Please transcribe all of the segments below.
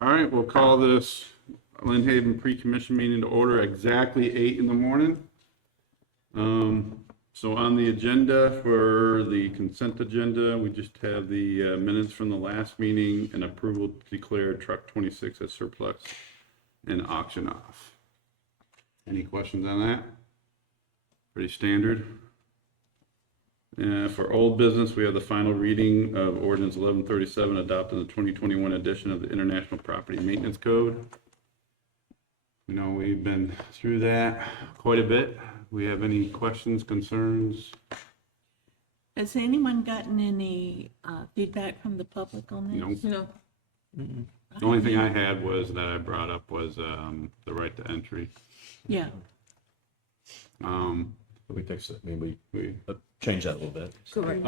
All right, we'll call this Lynn Haven pre-commission meeting to order exactly 8 in the morning. So on the agenda for the consent agenda, we just have the minutes from the last meeting and approval to declare truck 26 as surplus and auction off. Any questions on that? Pretty standard. For old business, we have the final reading of ordinance 1137 adopting the 2021 edition of the International Property Maintenance Code. You know, we've been through that quite a bit. We have any questions, concerns? Has anyone gotten any feedback from the public on this? Nope. No. The only thing I had was that I brought up was the right to entry. Yeah. We fixed it. I mean, We changed that a little bit. Correct.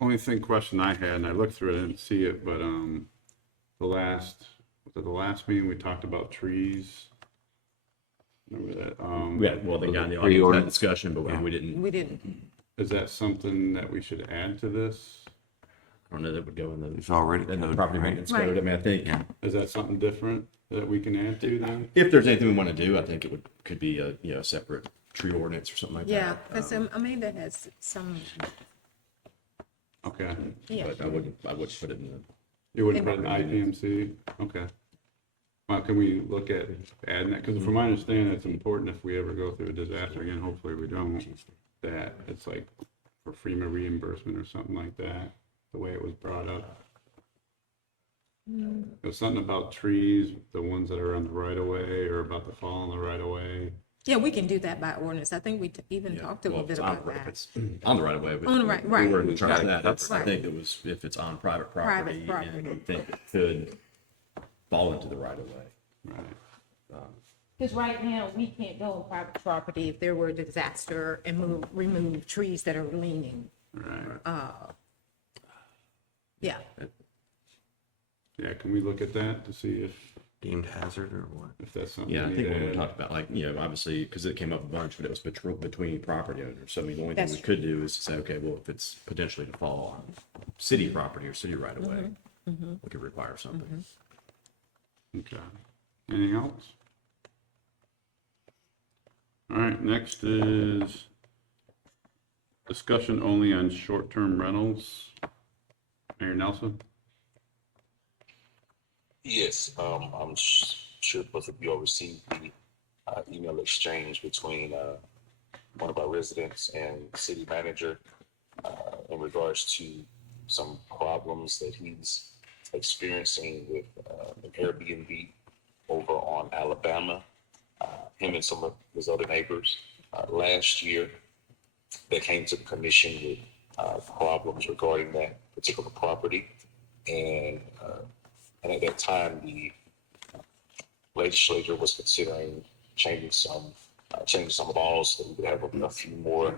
only question I had, and I looked through it, I didn't see it, but the last meeting we talked about trees. Remember that? Yeah, well, they got in the audience that discussion, but we didn't. We didn't. Is that something that we should add to this? I don't know that would go in the. It's already in the code, property right? maintenance code. I mean, I think Is that something different that we can add to then? if there's anything we want to do, I think it could be a separate tree ordinance or something like Yeah, that. because Amanda has some, Okay. yeah. But I wouldn't put it in the. You wouldn't put an IPMC? Okay. Well, can we look at adding that? Because from my understanding, it's important if we ever go through a disaster again, hopefully we don't, that it's like for FEMA reimbursement or something like that, the way it was brought up. It was something about trees, the ones that are on the right of way or about to fall on the right of way. Yeah, we can do that by ordinance. I think we even talked a little bit about If that. it's on the right of way. On the right, right. We were trying that. That's- I think it was if it's on private property, Private and I property. think it could fall into the right of way. Right. Because right now, we can't go on private property if there were a disaster and remove trees that are leaning. Right. Yeah, Yeah, can we look at that to see Deemed hazard or what? if that's something? Yeah, I we think need when to we add? talked about, like, obviously, because it came up a bunch, but it was between property owners. So, I mean, the only thing That's we could do is to say, okay, well, if it's potentially to fall on city property or city right of way, we could require something. Okay. Anything else? All right, next is discussion only on short-term rentals. Mayor Nelson? Yes, I'm sure both of you all received the email exchange between one of our residents and city manager in regards to some problems that he's experiencing with an Airbnb over on Alabama. Him and some of his other neighbors last year, they came to the commission with problems regarding that particular property, and at that time, the legislature was considering changing some laws so that we would have a few more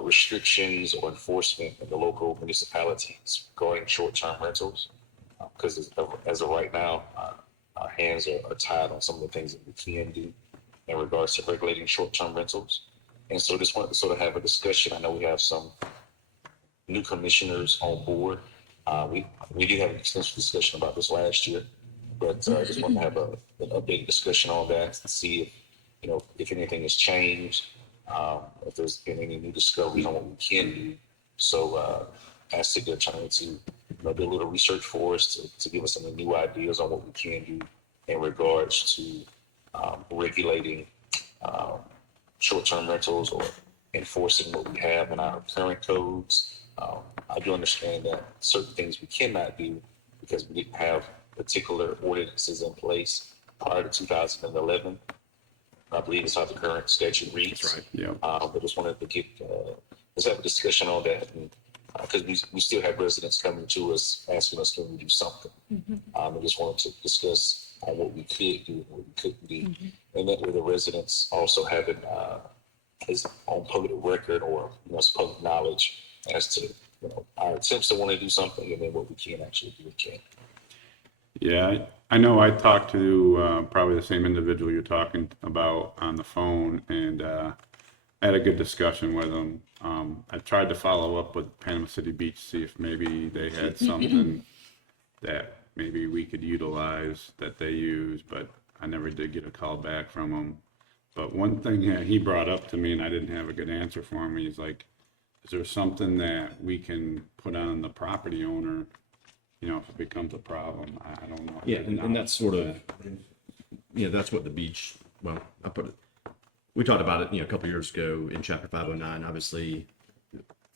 restrictions or enforcement in the local municipalities regarding short-term rentals. Because as of right now, our hands are tied on some of the things that we can do in regards to regulating short-term rentals. And so just wanted to sort of have a discussion. I know we have some new commissioners on board. We did have an extensive discussion about this last year, but I just want to have an updated discussion on that to see if anything has changed, if there's been any new discoveries on what we can do. So ask the attorney to do a little research for us to give us some new ideas on what we can do in regards to regulating short-term rentals or enforcing what we have in our current codes. I do understand that certain things we cannot do because we didn't have particular ordinances in place prior to 2011. I believe it's how the current statute reads. That's right. Yeah. But just wanted to let's have a discussion on that, because we still have residents coming to us asking us can we do something. I just wanted to discuss on what we could do and what we couldn't do, and that way the residents also having is on public record or public knowledge as to our attempts to want to do something and then what we can actually do. Yeah, I know I talked to probably the same individual you're talking about on the phone, and I had a good discussion with them. I tried to follow up with Panama City Beach, see if maybe they had something that maybe we could utilize that they use, but I never did get a call back from them. But one thing that he brought up to me, and I didn't have a good answer for him, he's like, is there something that we can put on the property owner, you know, if it becomes a problem? I don't know. Yeah, and that's sort of, that's what the beach, well, we talked about it, a couple years ago in chapter 509. Obviously,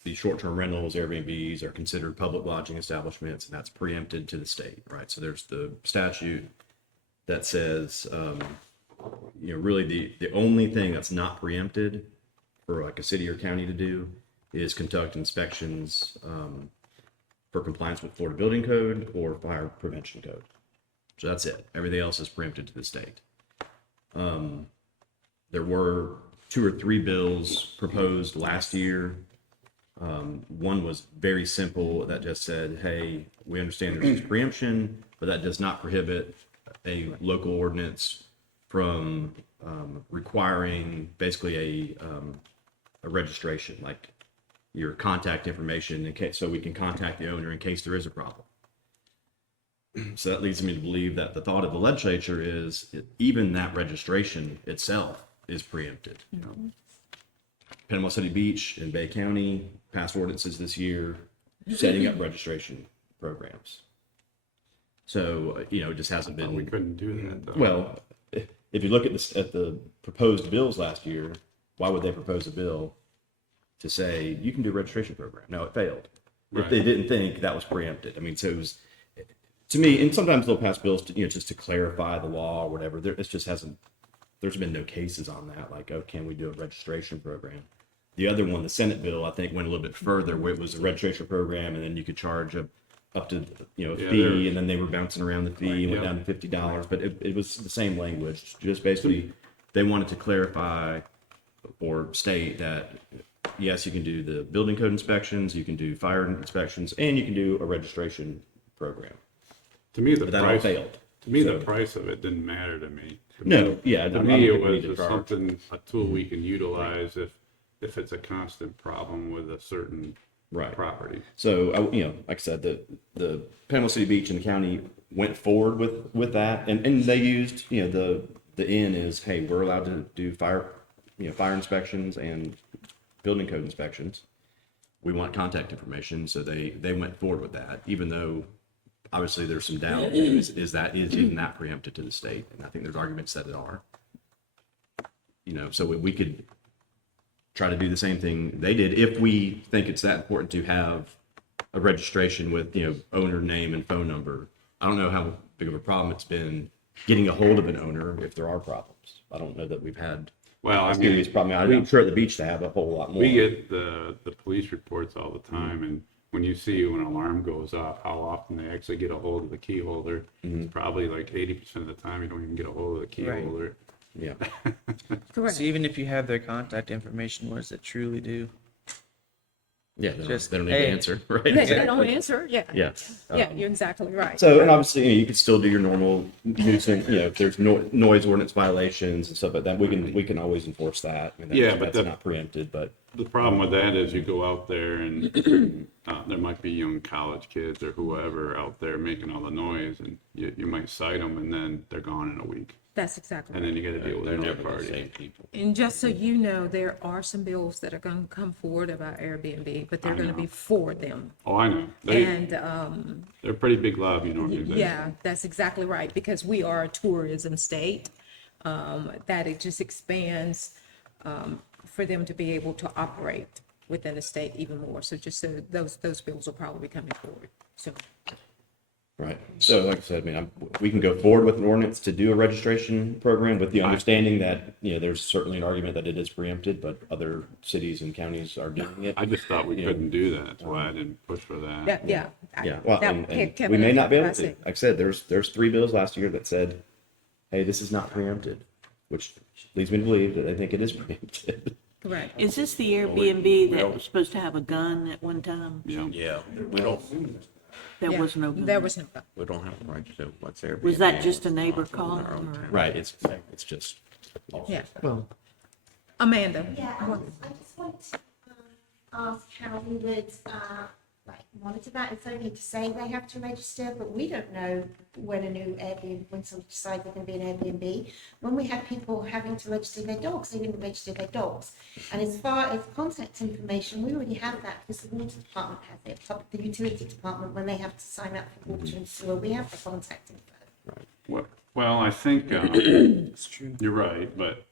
the short-term rentals, Airbnbs are considered public lodging establishments, and that's preempted to the state, right? So there's the statute that says, really the only thing that's not preempted for like a city or county to do is conduct inspections for compliance with Florida Building Code or Fire Prevention Code. So that's it. Everything else is preempted to the state. There were 2 or 3 bills proposed last year. One was very simple that just said, hey, we understand there's preemption, but that does not prohibit a local ordinance from requiring basically a registration, like your contact information in case, so we can contact the owner in case there is a problem. So that leads me to believe that the thought of the legislature is even that registration itself is preempted. Panama City Beach and Bay County passed ordinances this year setting up registration programs. So, it just hasn't been. We couldn't do that, though. Well, if you look at the proposed bills last year, why would they propose a bill to say you can do a registration program? No, it failed. Right. If they didn't think that was preempted. I mean, so it was, to me, and sometimes they'll pass bills to, just to clarify the law or whatever. It just hasn't, there's been no cases on that. Like, oh, can we do a registration program? The other one, the Senate bill, I think went a little bit further where it was a registration program and then you could charge up to, a fee, and then they were bouncing around the fee, went down to $50, but it was the same language. Just basically, they wanted to clarify or state that, yes, you can do the building code inspections, you can do fire inspections, and you can do a registration program. To me, the But that all price, failed. to me, So- the price of it didn't matter to me. No, yeah. To I me, don't it think we was need to just charge. something, a tool we can utilize if it's a constant problem with a certain Right. property. So, like I said, the Panama City Beach and the county went forward with that, and they used, the in is, hey, we're allowed to do fire inspections and building code inspections. We want contact information, so they went forward with that, even though obviously there's some doubt, is even that preempted to the state? And I think there's arguments that it are. So we could try to do the same thing they did if we think it's that important to have a registration with owner name and phone number. I don't know how big of a problem it's been getting a hold of an owner if there are problems. I don't know that we've had Well, I a serious mean, problem. I'm sure at the beach they have a whole lot more. we get the police reports all the time, and when you see when an alarm goes off, how often they actually get a hold of the key holder. It's probably like 80% of the time you don't even get a hold of the key Right. holder. Yeah. Correct. So even if you have their contact information, what does it truly do? Yeah. They don't, Just, they don't need hey. to answer, right? They don't answer, yeah. Yeah. Yeah, you're exactly right. So, and obviously, you could still do your normal nuisance, if there's noise ordinance violations and stuff like that, we can always enforce that. I mean, Yeah, but that's not preempted, but The problem with that is you go out there and there might be young college kids or whoever out there making all the noise, and you might cite them, and then they're gone in a week. That's exactly And right. then you got to deal with They're another never the party. same people. And just so you know, there are some bills that are going to come forward about Airbnb, but they're going to be for them. Oh, I know. And, They're a pretty big lobbying organization. yeah, that's exactly right, because we are a tourism state, that it just expands, for them to be able to operate within the state even more. So just so those bills will probably be coming forward. So, right. So, like I said, we can go forward with an ordinance to do a registration program with the understanding that, there's certainly an argument that it is preempted, but other cities and counties are doing it. I just thought we couldn't do that. That's why I didn't push for that. yeah. Yeah, well, That- and Kevin we may and not be able I to. said- Like I said, there's 3 bills last year that said, hey, this is not preempted, which leads me to believe that they think it is preempted. Correct. Is this the Airbnb that was supposed to have a gun at one time? Yeah. Yeah, we don't There Yeah, was no gun. There was no, have the right to what's there. Was that just a neighbor call? or- Right, it's just. yeah. Well, Amanda? Yeah, I just want to ask how we would like monitor that. It's only to say they have to register, but we don't know when a new Airbnb, when somebody decides they're going to be an Airbnb. When we had people having to register their dogs, they didn't register their dogs. And as far as contact information, we already have that because the water department has it, the utility department, when they have to sign up for water and sewer, we have the contact info. Well, I think, It's true. you're right, but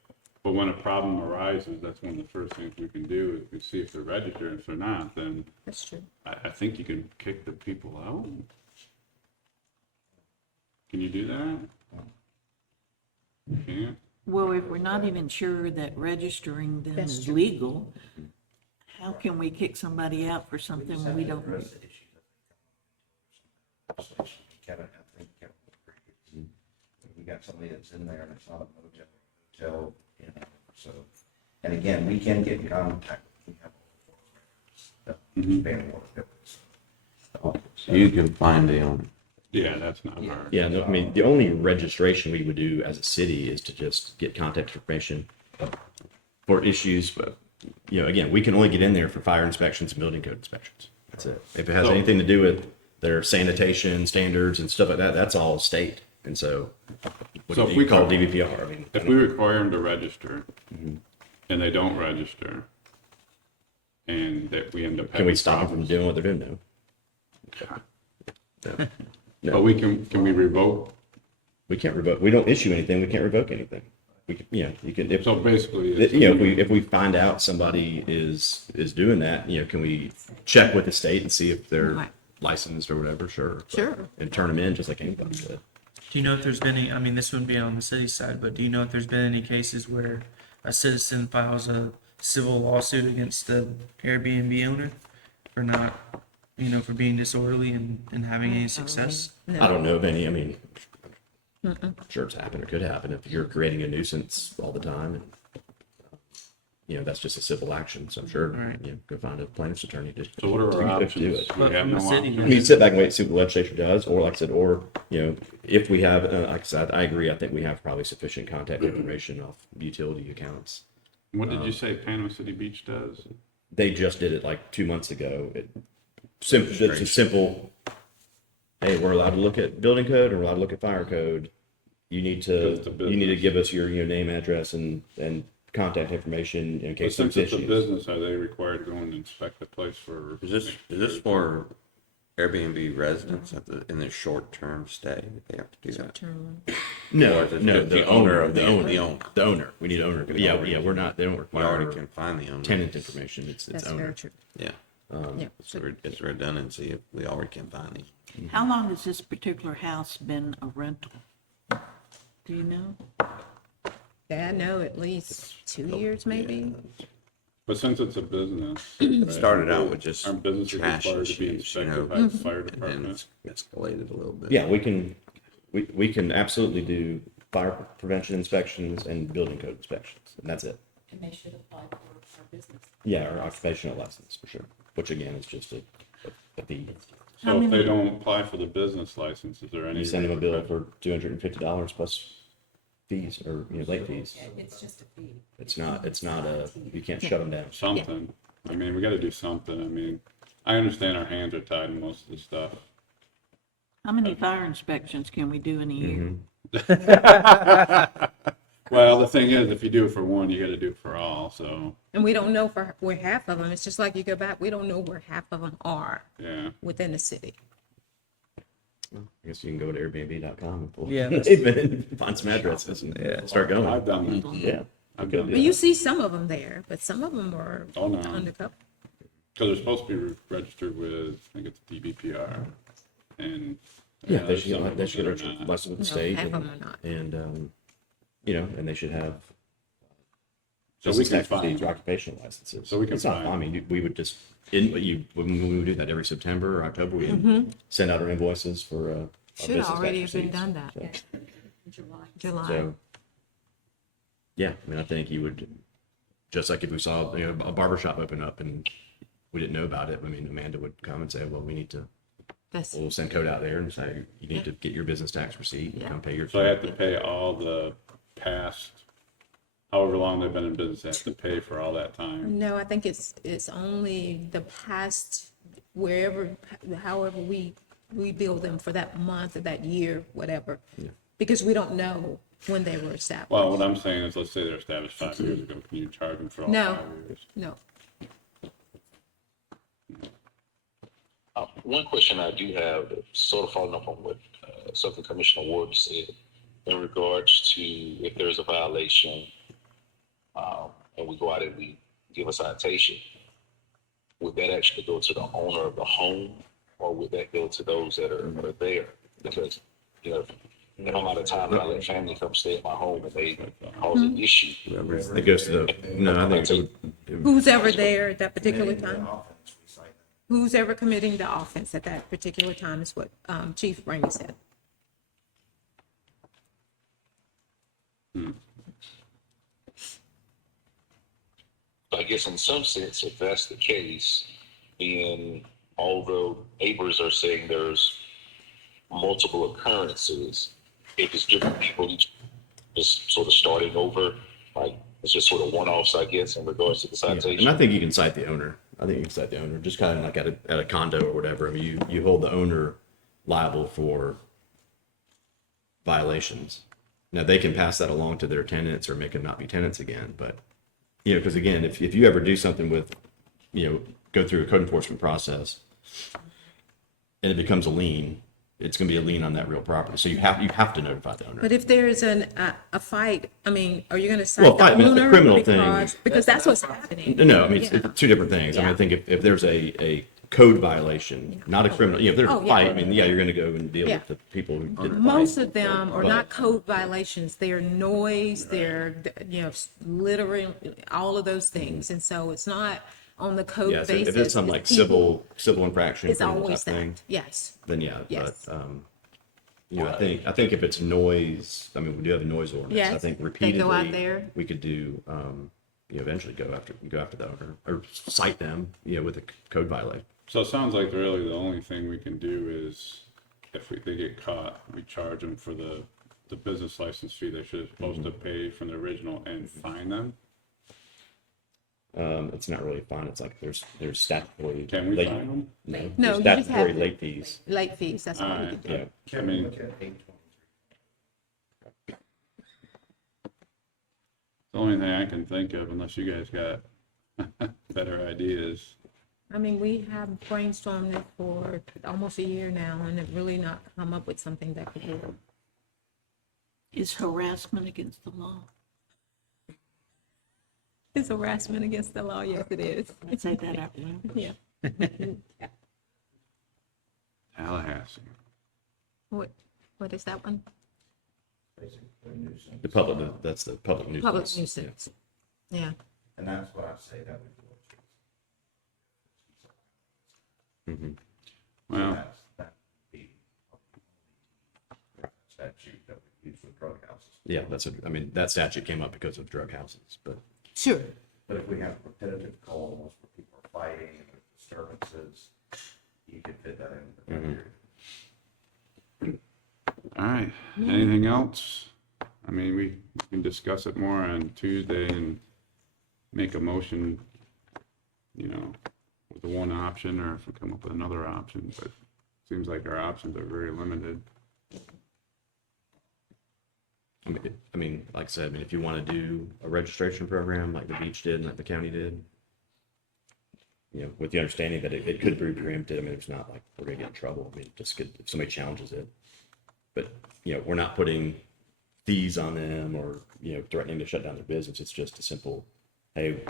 when a problem arises, that's one of the first things we can do is we see if they're registered. If they're not, then That's true. I think you can kick the people out. Can you do that? You can't? Well, if we're not even sure that registering them That's is true. legal, how can we kick somebody out for something we don't? Kevin, I think Kevin agreed. We got somebody that's in there and it's not a motel, you know, so. And again, we can get in contact. We have span water bills. So you can find the owner. Yeah, that's not hard. Yeah, no, I mean, the only registration we would do as a city is to just get contact information for issues, but, you know, again, we can only get in there for fire inspections and building code inspections. That's it. If it has So- anything to do with their sanitation standards and stuff like that, that's all state. And so, what So do if you we call call- DVPR? I mean, If we require them to register and they don't register and that we end up can having we stop them from problems. doing what they're doing now? Yeah. No. But can we revoke? We can't revoke. We don't issue anything. We can't revoke anything. We can, you know, you can, if, So basically, it's- you know, if we find out somebody is doing that, you know, can we check with the state and see if they're Right. licensed or whatever? Sure. But- Sure. And turn them in just like anybody would. Do you know if there's been any, I mean, this wouldn't be on the city side, but do you know if there's been any cases where a citizen files a civil lawsuit against the Airbnb owner for not, you know, for being disorderly and having any success? I don't know of any. I mean, I'm sure it's happened or could happen if you're creating a nuisance all the time. And, you know, that's just a civil action. So I'm sure, Right. you know, go find a plaintiff's attorney to So what are our to do options? it. We But have from no the city, options. I mean, sit back and wait and see what the legislature does, or like I said, or, you know, if we have, like I said, I agree, I think we have probably sufficient contact information off utility accounts. What did you say Panama City Beach does? They just did it like 2 months ago. It's a simple, hey, we're allowed to look at building code, and we're allowed to look at fire code. You need to, It's a you need to business. give us your name, address, and contact information in But case since there's it's a issues. business, are they required to go and inspect the place for? Is this for Airbnb residents in their short-term stay? They have to do that. No, Or is it no, the owner of the the owner. The owner. We need owner. Yeah, already- yeah, we're not, they don't We already require can find the owner. tenant information. It's That's owner. very true. Yeah. Yeah. It's redundancy if we already can find these. How long has this particular house been a rental? Do you know? Yeah, I know at least 2 years, maybe. But since it's a business. It started out with just Aren't businesses trash required to be issues, you inspected know, by the fire and then department? it's escalated a little bit. Yeah, we can absolutely do fire prevention inspections and building code inspections, and that's it. And they should apply for our business. Yeah, or occupational license for sure, which again is just a fee. So if they don't apply for the business license, is there any? You send them a bill for $250 plus fees or, you know, late fees. It's just a fee. It's not a, you can't shut them down. Something. I mean, we gotta do something. I mean, I understand our hands are tied in most of the stuff. How many fire inspections can we do in a year? Well, the thing is, if you do it for one, you gotta do it for all, so, And we don't know where half of them, it's just like you go back, we don't know where half of them are yeah. within the city. I guess you can go to Airbnb.com and pull. Yeah. and find some addresses and start going. I've done that. Yeah. I've done But that. you see some of them there, but some of them are Oh, no. undercover. Because they're supposed to be registered with, I think it's DBPR, and. Yeah, they there's should some get, of they should them get that are a not. license with the No, state. half of and- them are not. And, you know, and they should have. So we business can tax find receipts or them. occupational licenses. So we can It's not, find I mean, we would just, when we would do that every September or October, we send out our invoices for, our Should business tax already have been receipts. done that. So- July. So, yeah, I mean, I think you would, just like if we saw, you know, a barber shop open up and we didn't know about it, I mean, Amanda would come and say, well, we need to, That's, we'll send code out there and say, you need to get your business tax receipt and Yeah. come pay your. So I have to pay all the past, however long they've been in business, I have to pay for all that time. no, I think it's only the past wherever, however we bill them for that month or that year, whatever. Because we don't know when they were established. Well, what I'm saying is, let's say they're established 5 years ago, can you charge them for all No. 5 years? No. One question I do have, sort of following up on what something Commissioner Ward said in regards to if there's a violation, and we go out and we give a citation, would that actually go to the owner of the home, or would that go to those that are there? Because, you know, if I'm out of town and I let family come stay at my home and they cause an issue, It goes to the, no, I think it would, Who's ever there at that particular Committing time? the offense, we cite them. Who's ever committing the offense at that particular time is what Chief Rainey said. I guess in some sense, if that's the case, then although neighbors are saying there's multiple occurrences, if it's different people each just sort of starting over, like it's just sort of one-offs, I guess, in regards to the citation. and I think you can cite the owner. I think you can cite the owner, just kind of like at a condo or whatever. I mean, you hold the owner liable for violations. Now, they can pass that along to their tenants or make them not be tenants again, but, you know, because again, if you ever do something with, you know, go through a code enforcement process and it becomes a lien, it's going to be a lien on that real property. So you have to notify the owner. But if there's a fight, I mean, are you going to Well, cite fight, I the mean, it's a owner? criminal thing. Because that's what's happening. No, I mean, Yeah. it's two different things. I mean, I Yeah. think if there's a code violation, not a criminal, you know, if there's Oh, a yeah. fight, I mean, yeah, you're going to go and deal Yeah. with the people who did the Most fight. of them are But- not code violations. They're noise, they're, you know, littering, all of those things. And so it's not on the code Yeah, so basis. if it's some like people. civil infraction, It's criminal always type thing, that, yes. then yeah, Yes. but, you know, I think if it's noise, I mean, we do have a noise ordinance. I Yes, think they repeatedly. go out there. We could do, you know, eventually go after the owner or cite them, you know, with a code violation. So it sounds like really the only thing we can do is, if they get caught, we charge them for the business license fee they should supposed to pay from the original and fine them. It's not really fine. It's like there's statutory. Can we late- fine them? No, No, there's you just statutory have- late fees. Late fees, that's all we Alright. can do. Yeah. I Can we mean, look at 823? the only thing I can think of, unless you guys got better ideas. I mean, we have brainstormed it for almost a year now and have really not come up with something that could work. Is harassment against the law? It's harassment against the law, yes, it is. I'd say that out loud. Yeah. Tallahassee. What is that one? Basically, nuisance. The public, that's the public nuisance. Public nuisance. Yeah. And that's what I say that would go to. Well, That would be statute that we use with drug houses. Yeah, I mean, that statute came up because of drug houses, but Sure. But if we have repetitive calls where people are fighting and there's disturbances, you could fit that in. Mm-hmm. all right. Anything else? I mean, we can discuss it more on Tuesday and make a motion, you know, with the one option, or if we come up with another option, but it seems like our options are very limited. I mean, like I said, I mean, if you want to do a registration program like the beach did and like the county did, you know, with the understanding that it could be preempted, I mean, it's not like we're gonna get in trouble. I mean, just if somebody challenges it. But, you know, we're not putting fees on them or, you know, threatening to shut down their business. It's just a simple, hey,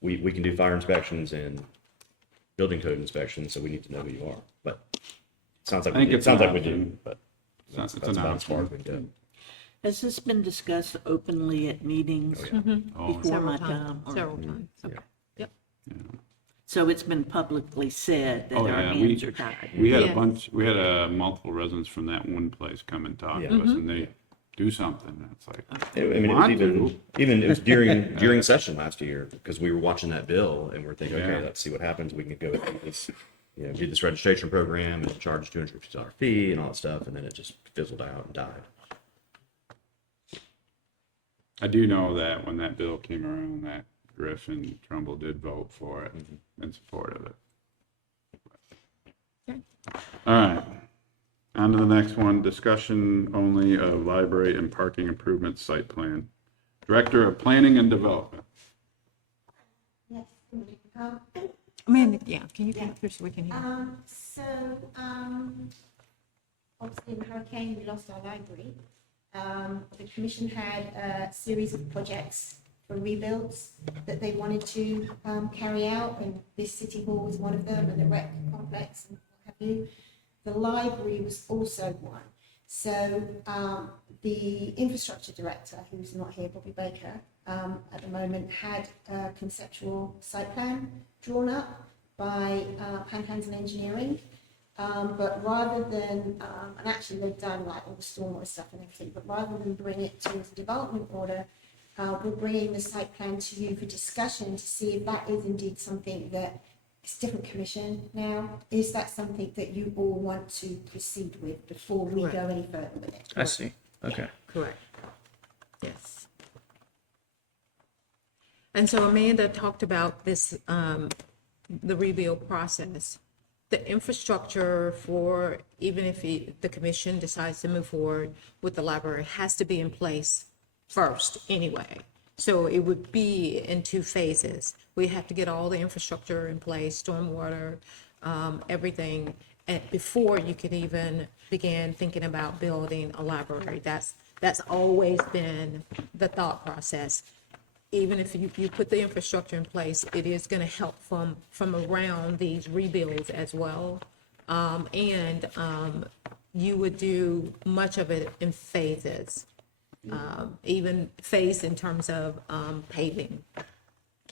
we can do fire inspections and building code inspections, so we need to know who you are. But it sounds like, I think it it's sounds an like we do, option. but It's that's an about as far as option. we can go. Has this been discussed openly at meetings Oh, before my Several time? times. or- Several times. Okay. Yep. So it's been publicly said that Oh, our yeah, hands are tied? We had a Yes. bunch, we had multiple residents from that one place come and talk to us, and they do something. It's like, I mean, it was Want even it was during session last year because we were watching that bill and we're thinking, okay, Yeah. let's see what happens. We can go do this, you know, do this registration program and charge $250 fee and all that stuff, and then it just fizzled out and died. I do know that when that bill came around, that Griff and Trumbull did vote for it in support of it. Okay. All right. On to the next one, discussion only of library and parking improvement site plan. Director of Planning and Development. Yes. Um, Amanda, yeah, can you come up here so we can hear? Obviously in the hurricane, we lost our library. The commission had a series of projects for rebuilds that they wanted to carry out, and this city hall was one of them, and the rec complex and what have you. The library was also one. So the infrastructure director, who's not here, Bobby Baker, at the moment had a conceptual site plan drawn up by Panhandle Engineering. But rather than, and actually they've done like all the stormwater stuff and everything, but rather than bring it to the development order, we're bringing the site plan to you for discussion to see if that is indeed something that, it's different commission now, is that something that you all want to proceed with before we go Correct. any further with it? I see. Okay. Correct. Yes. And so Amanda talked about this, the rebuild process. The infrastructure for, even if the commission decides to move forward with the library, has to be in place first anyway. So it would be in two phases. We have to get all the infrastructure in place, stormwater, everything, before you could even begin thinking about building a library. That's always been the thought process. Even if you put the infrastructure in place, it is going to help from around these rebuilds as well. You would do much of it in phases, even phase in terms of paving.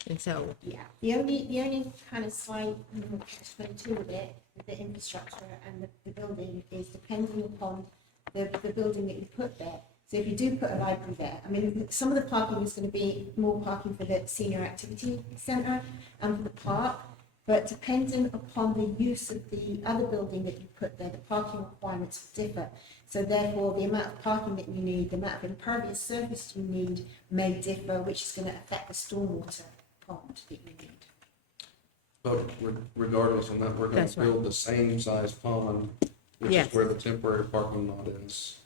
And so, Yeah, the only kind of slight catch-22 with it, with the infrastructure and the building, is depending upon the building that you put there. So if you do put a library there, I mean, some of the parking is going to be more parking for the senior activity centre and for the park, but depending upon the use of the other building that you put there, the parking requirements differ. So therefore, the amount of parking that you need, the amount of impervious surface you need may differ, which is going to affect the stormwater pond that you need. But regardless on that, we're gonna That's right. build the same size pond, which Yes. is where the temporary parking lot is.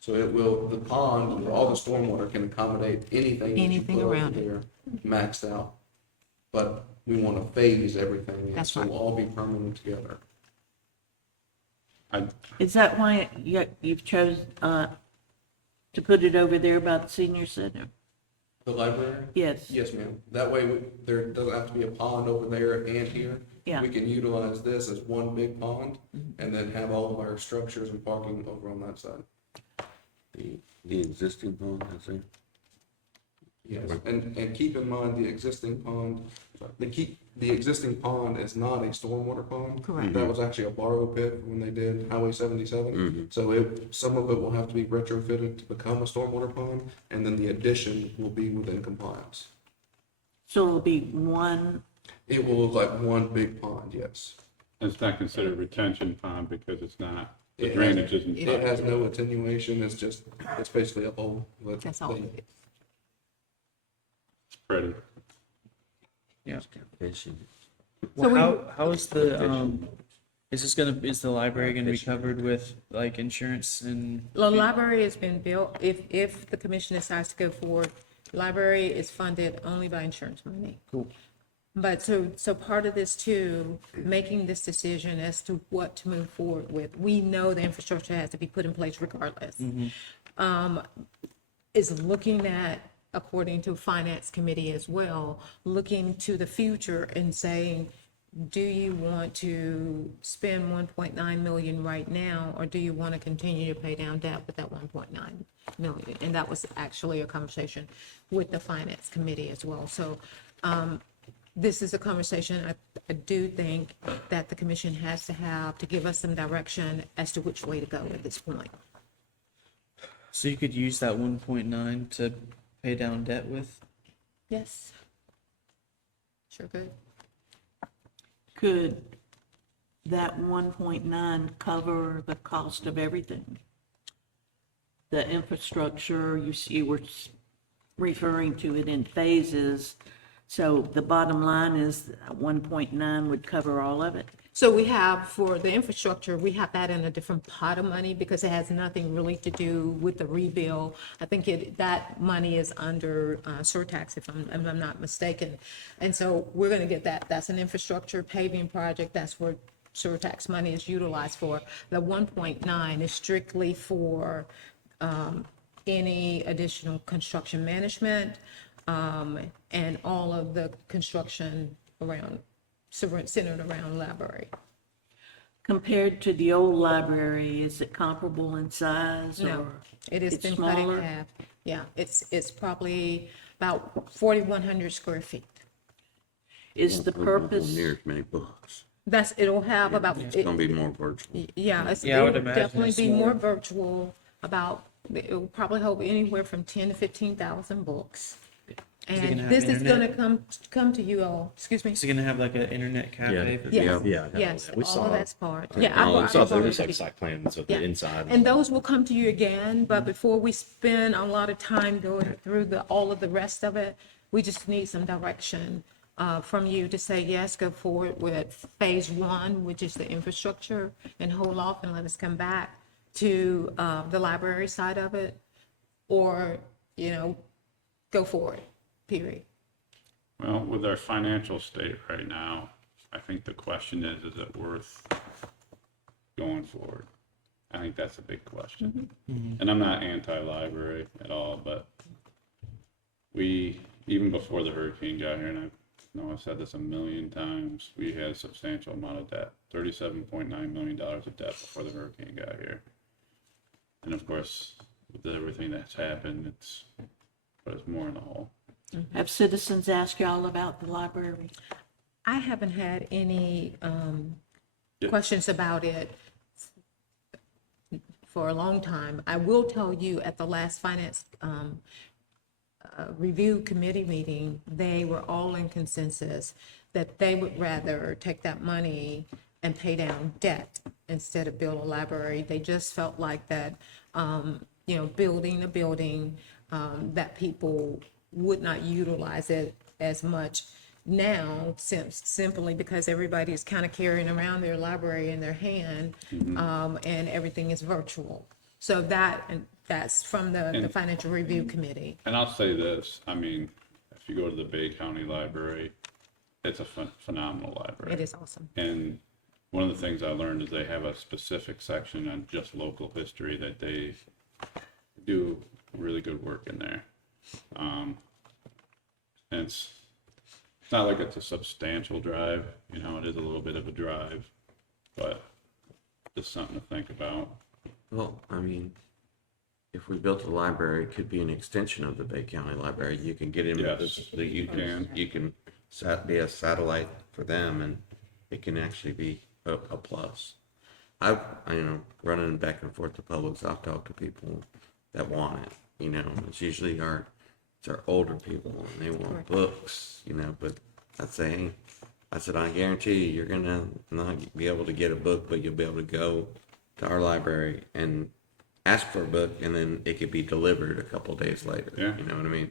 So it will, the pond, all the stormwater can accommodate anything that you Anything put over around it. there, maxed out. But we wanna phase everything in, That's so right. it'll all be permanent together. Is that why you've chose to put it over there by the senior center? The library? Yes. Yes, ma'am. That way, there doesn't have to be a pond over there and here. Yeah. We can utilize this as one big pond and then have all of our structures and parking over on that side. The existing pond, I think. Yes, and keep in mind, the existing pond, the existing pond is not a stormwater pond. Correct. That was actually a borrow pit when they did Highway 77. So some of it will have to be retrofitted to become a stormwater pond, and then the addition will be within compliance. So it'll be one, It will look like one big pond, yes. It's not considered retention pond because it's not, the It has- drainage isn't. It has no attenuation, it's basically a hole. that's all it is. Pretty. Yeah. Fishing. Well, we- how is is the library gonna be covered with like insurance and? The library has been built, if the commission decides to go forward, library is funded only by insurance money. Cool. But so part of this too, making this decision as to what to move forward with, we know the infrastructure has to be put in place regardless. Is looking at, according to finance committee as well, looking to the future and saying, do you want to spend 1.9 million right now, or do you want to continue to pay down debt with that 1.9 million? And that was actually a conversation with the finance committee as well. So, this is a conversation I do think that the commission has to have to give us some direction as to which way to go at this point. So you could use that 1.9 to pay down debt with? Yes. Sure good. could that 1.9 cover the cost of everything? The infrastructure, you were referring to it in phases. So the bottom line is 1.9 would cover all of it? So we have, for the infrastructure, we have that in a different pot of money because it has nothing really to do with the rebuild. I think that money is under surtax, if I'm not mistaken. And so we're going to get that. That's an infrastructure paving project. That's where surtax money is utilized for. The 1.9 is strictly for any additional construction management and all of the construction around, centered around library. Compared to the old library, is it comparable in size No, or? it has it's been cut in smaller? half. Yeah, it's probably about 4,100 square feet. Is the purpose, Near as many books. It'll have about, It's gonna be more virtual. yeah, Yeah, I would it'll imagine definitely it's be more more. virtual, it'll probably hold anywhere from 10 to 15,000 books. Is it gonna And have this is gonna internet? come to you all, excuse me? Is it gonna have like an internet cafe? for Yes, Yeah. yes, We all saw- of that's part. Yeah, Yeah, we saw I've already- those like site plans of Yeah. the inside. And those will come to you again, but before we spend a lot of time going through all of the rest of it, we just need some direction from you to say, yes, go forward with phase one, which is the infrastructure, and hold off and let us come back to the library side of it, or, go forward, period. Well, with our financial state right now, I think the question is it worth going forward? I think that's a big question. And I'm not anti-library at all, but even before the hurricane got here, and I know I've said this a million times, we had a substantial amount of debt, $37.9 million of debt before the hurricane got here. And of course, with everything that's happened, it's put us more in the hole. have citizens asked y'all about the library? I haven't had any Yeah. questions about it for a long time. I will tell you, at the last finance review committee meeting, they were all in consensus that they would rather take that money and pay down debt instead of build a library. They just felt like that, building a building, that people would not utilize it as much now, simply because everybody is kind of carrying around their library in their hand, and everything is virtual. So that's from the financial review committee. And I'll say this, I mean, if you go to the Bay County Library, it's a phenomenal library. It is awesome. And one of the things I learned is they have a specific section on just local history that they do really good work in there. And it's not like it's a substantial drive, it is a little bit of a drive, but just something to think about. Well, I mean, if we built a library, it could be an extension of the Bay County Library. You can get in, Yes, you can be a satellite for them, and it can actually be a plus. I running back and forth to Publix, I've talked to people that want it, it's usually our older people, and they want books, but I said, I guarantee you, you're gonna not be able to get a book, but you'll be able to go to our library and ask for a book, and then it could be delivered a couple days later. Yeah. You know what I mean?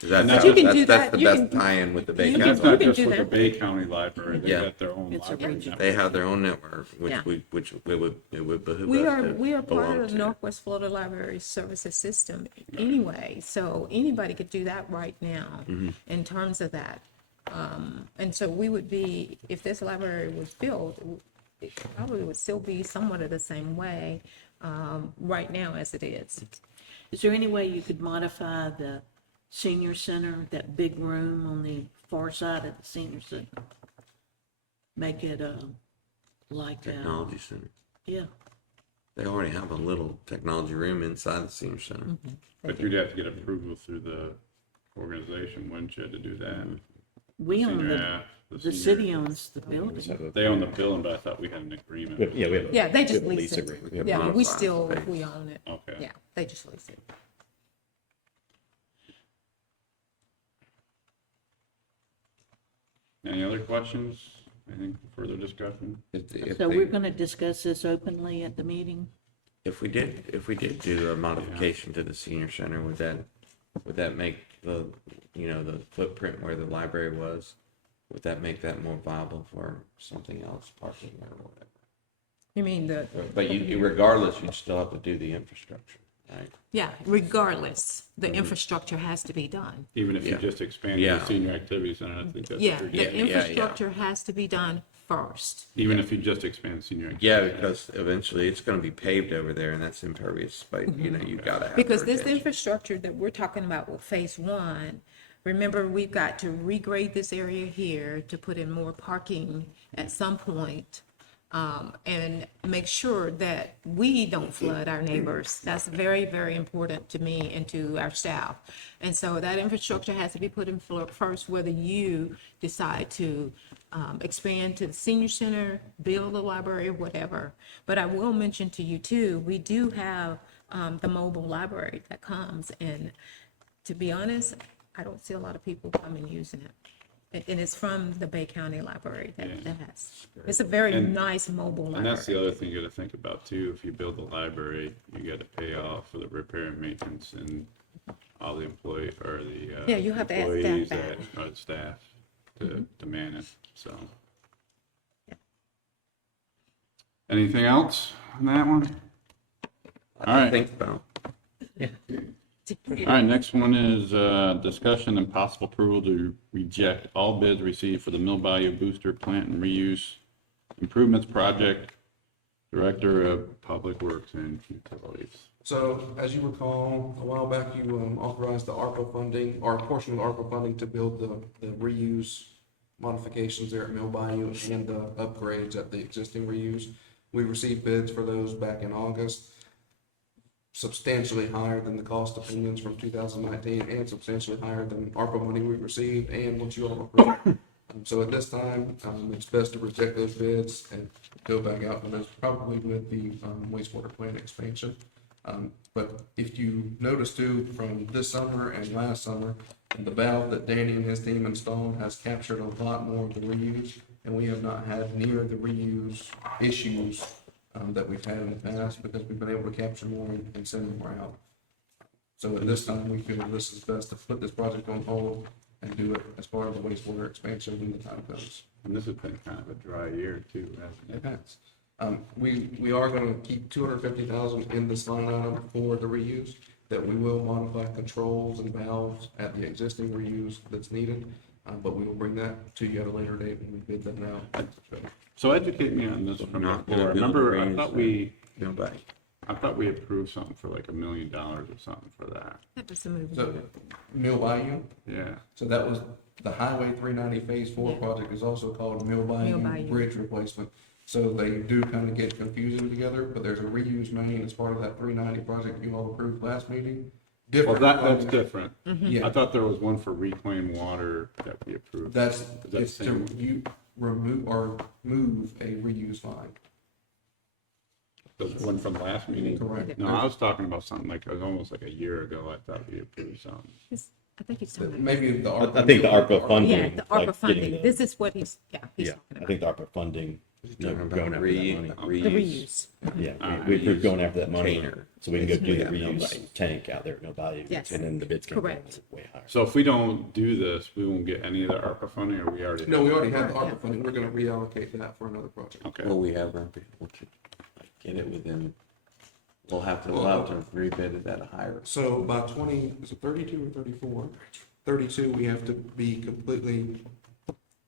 'Cause And that's, you can that's, do that's that. the You best can- tie-in with the Bay you And County. that's not can just do with the that. Bay County Library, they've Yeah. got their own It's a library region. They network. have their own network, which Yeah. it would behoove We us are, to we are part belong of the to. Northwest Florida Library Services System anyway, so anybody could do that right now in terms of that. And so we would be, if this library was built, it probably would still be somewhat of the same way right now as it is. Is there any way you could modify the senior center, that big room on the far side of the senior center? Make it like, Technology center. yeah, They already have a little technology room inside the senior center. But you'd have to get approval through the organization, wouldn't you, to do that? we own Senior the, half, the senior- city owns the building. They own the building, but I thought we had an agreement. We have Yeah, they we just have a lease it. agreement. We have a Yeah, we modified still, space. we own it. Okay. Yeah, they just lease it. Any other questions? Any further discussion? So we're gonna discuss this openly at the meeting? If we did do a modification to the senior center, would that make the footprint where the library was, would that make that more viable for something else, parking or whatever? You mean the, But regardless, you'd still have to do the infrastructure, right? yeah, regardless, the infrastructure has to be done. Even if you Yeah. just expand Yeah. the senior activity center, I think that's. Yeah, pretty the good. infrastructure has to be done first. Even if you just expand senior activity. Yeah, because eventually it's gonna be paved over there and that's impervious, but you know, you gotta have. Because this irrigation. infrastructure that we're talking about with phase one, remember, we've got to regrade this area here to put in more parking at some point, and make sure that we don't flood our neighbors. That's very, very important to me and to our staff. And so that infrastructure has to be put in first, whether you decide to expand to the senior center, build a library, or whatever. But I will mention to you too, we do have the mobile library that comes, and to be honest, I don't see a lot of people come and using it. And it's from the Bay County Library that has. It's a very And- nice mobile And that's the library. other thing you gotta think about too, if you build the library, you gotta pay off for the repair and maintenance and all the employee, or the, Yeah, you have to add staff employees back. that, or staff to man it, so. Anything else on that one? All right. Think about. All right, next one is, discussion and possible approval to reject all bids received for the Mill Bayou Booster Plant and Reuse Improvements Project, Director of Public Works and Utilities. So as you recall, a while back, you authorized the ARPA funding, or a portion of the ARPA funding to build the reuse modifications there at Mill Bayou and the upgrades at the existing reuse. We received bids for those back in August, substantially higher than the cost opinions from 2019 and substantially higher than ARPA money we received and what you all approved. So at this time, it's best to reject those bids and go back out, and that's probably with the wastewater plant expansion. But if you notice too, from this summer and last summer, the valve that Danny and his team installed has captured a lot more of the reuse, and we have not had near the reuse issues that we've had in the past, because we've been able to capture more and send more out. So at this time, we feel this is best to put this project on hold and do it as part of the wastewater expansion when the time comes. And this has been kind of a dry year too, hasn't it? It has. We are gonna keep 250,000 in this line item for the reuse, that we will modify controls and valves at the existing reuse that's needed. But we will bring that to you at a later date when we bid them out. So educate me on this from Not before. gonna build Remember, a I reuse thought there. we, I thought we approved something for like $1 million or something for that. That was a movie. So, Mill Bayou, Yeah. so that was the Highway 390 Phase 4 Yeah. project is also called Mill Mill Bayou Bayou. Bridge Replacement. So they do kind of get confusing together, but there's a reuse main as part of that 390 project you all approved last meeting. Well, Different. that's different. I Yeah, thought there was one for reclaimed water that we approved. that's, that it's to same? you remove or move a reuse line. The one from last meeting? Correct. No, I was talking about something like, it was almost like a year ago, I thought we approved something. I think he's talking about. Maybe the ARPA. I think the ARPA funding. Yeah, the like ARPA getting funding. the- This is what he's Yeah, talking I about. think the ARPA funding, Talking about going after that money. The reuse. Yeah, we approved going after that money, Container. so we can go do the Yeah, no reuse value. tank out there, no value. Yes. And then the bids can go Correct. way higher. So if we don't do this, we won't get any of the ARPA funding, or we already? No, we already have the ARPA funding. We're gonna reallocate that for another project. Okay. Will we ever be able to get it within, we'll have to rebid it at a higher. So by is it 32 or 34? 32, we have to be completely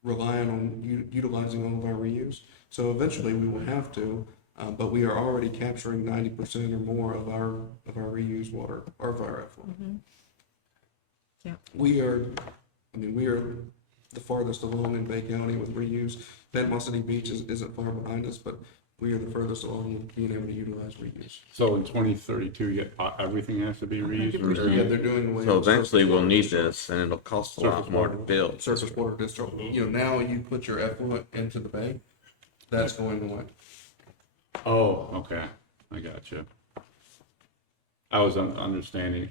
reliant on utilizing all of our reuse. So eventually we will have to, but we are already capturing 90% or more of our reused water, or of our effluent. Yeah. We are the farthest along in Bay County with reuse. Panama City Beach isn't far behind us, but we are the furthest along with being able to utilize reuse. So in 2032, everything has to be reused? or- Yeah, they're doing away. So with eventually surface we'll water need discharge. this and it'll cost a lot Surface more to water. build. Surface water discharge. Now you put your effluent into the bay, that's going away. Oh, okay, I got you. I was understanding,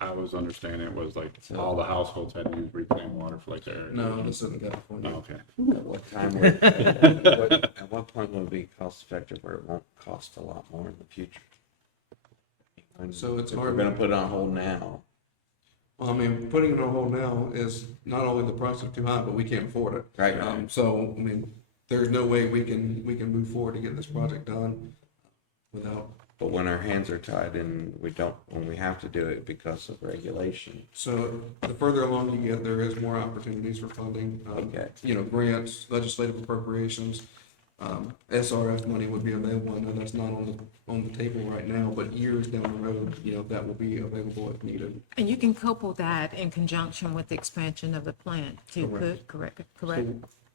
I was understanding it was like all the households had to use reclaimed water for like their. No, this isn't California. Oh, okay. At what time at what point will it be cost effective where it won't cost a lot more in the future? So it's If we're hard- gonna put it on hold now, Well, I mean, putting it on hold now is not only the price is too high, but we can't afford it. Right. So, I mean, there's no way we can move forward to get this project done without. But when our hands are tied and when we have to do it because of regulation. So the further along you get, there is more opportunities for funding. Okay. You know, grants, legislative appropriations, SRF money would be available. I know that's not on the table right now, but years down the road, you know, that will be available if needed. And you can couple that in conjunction with the expansion of the plant too, correct?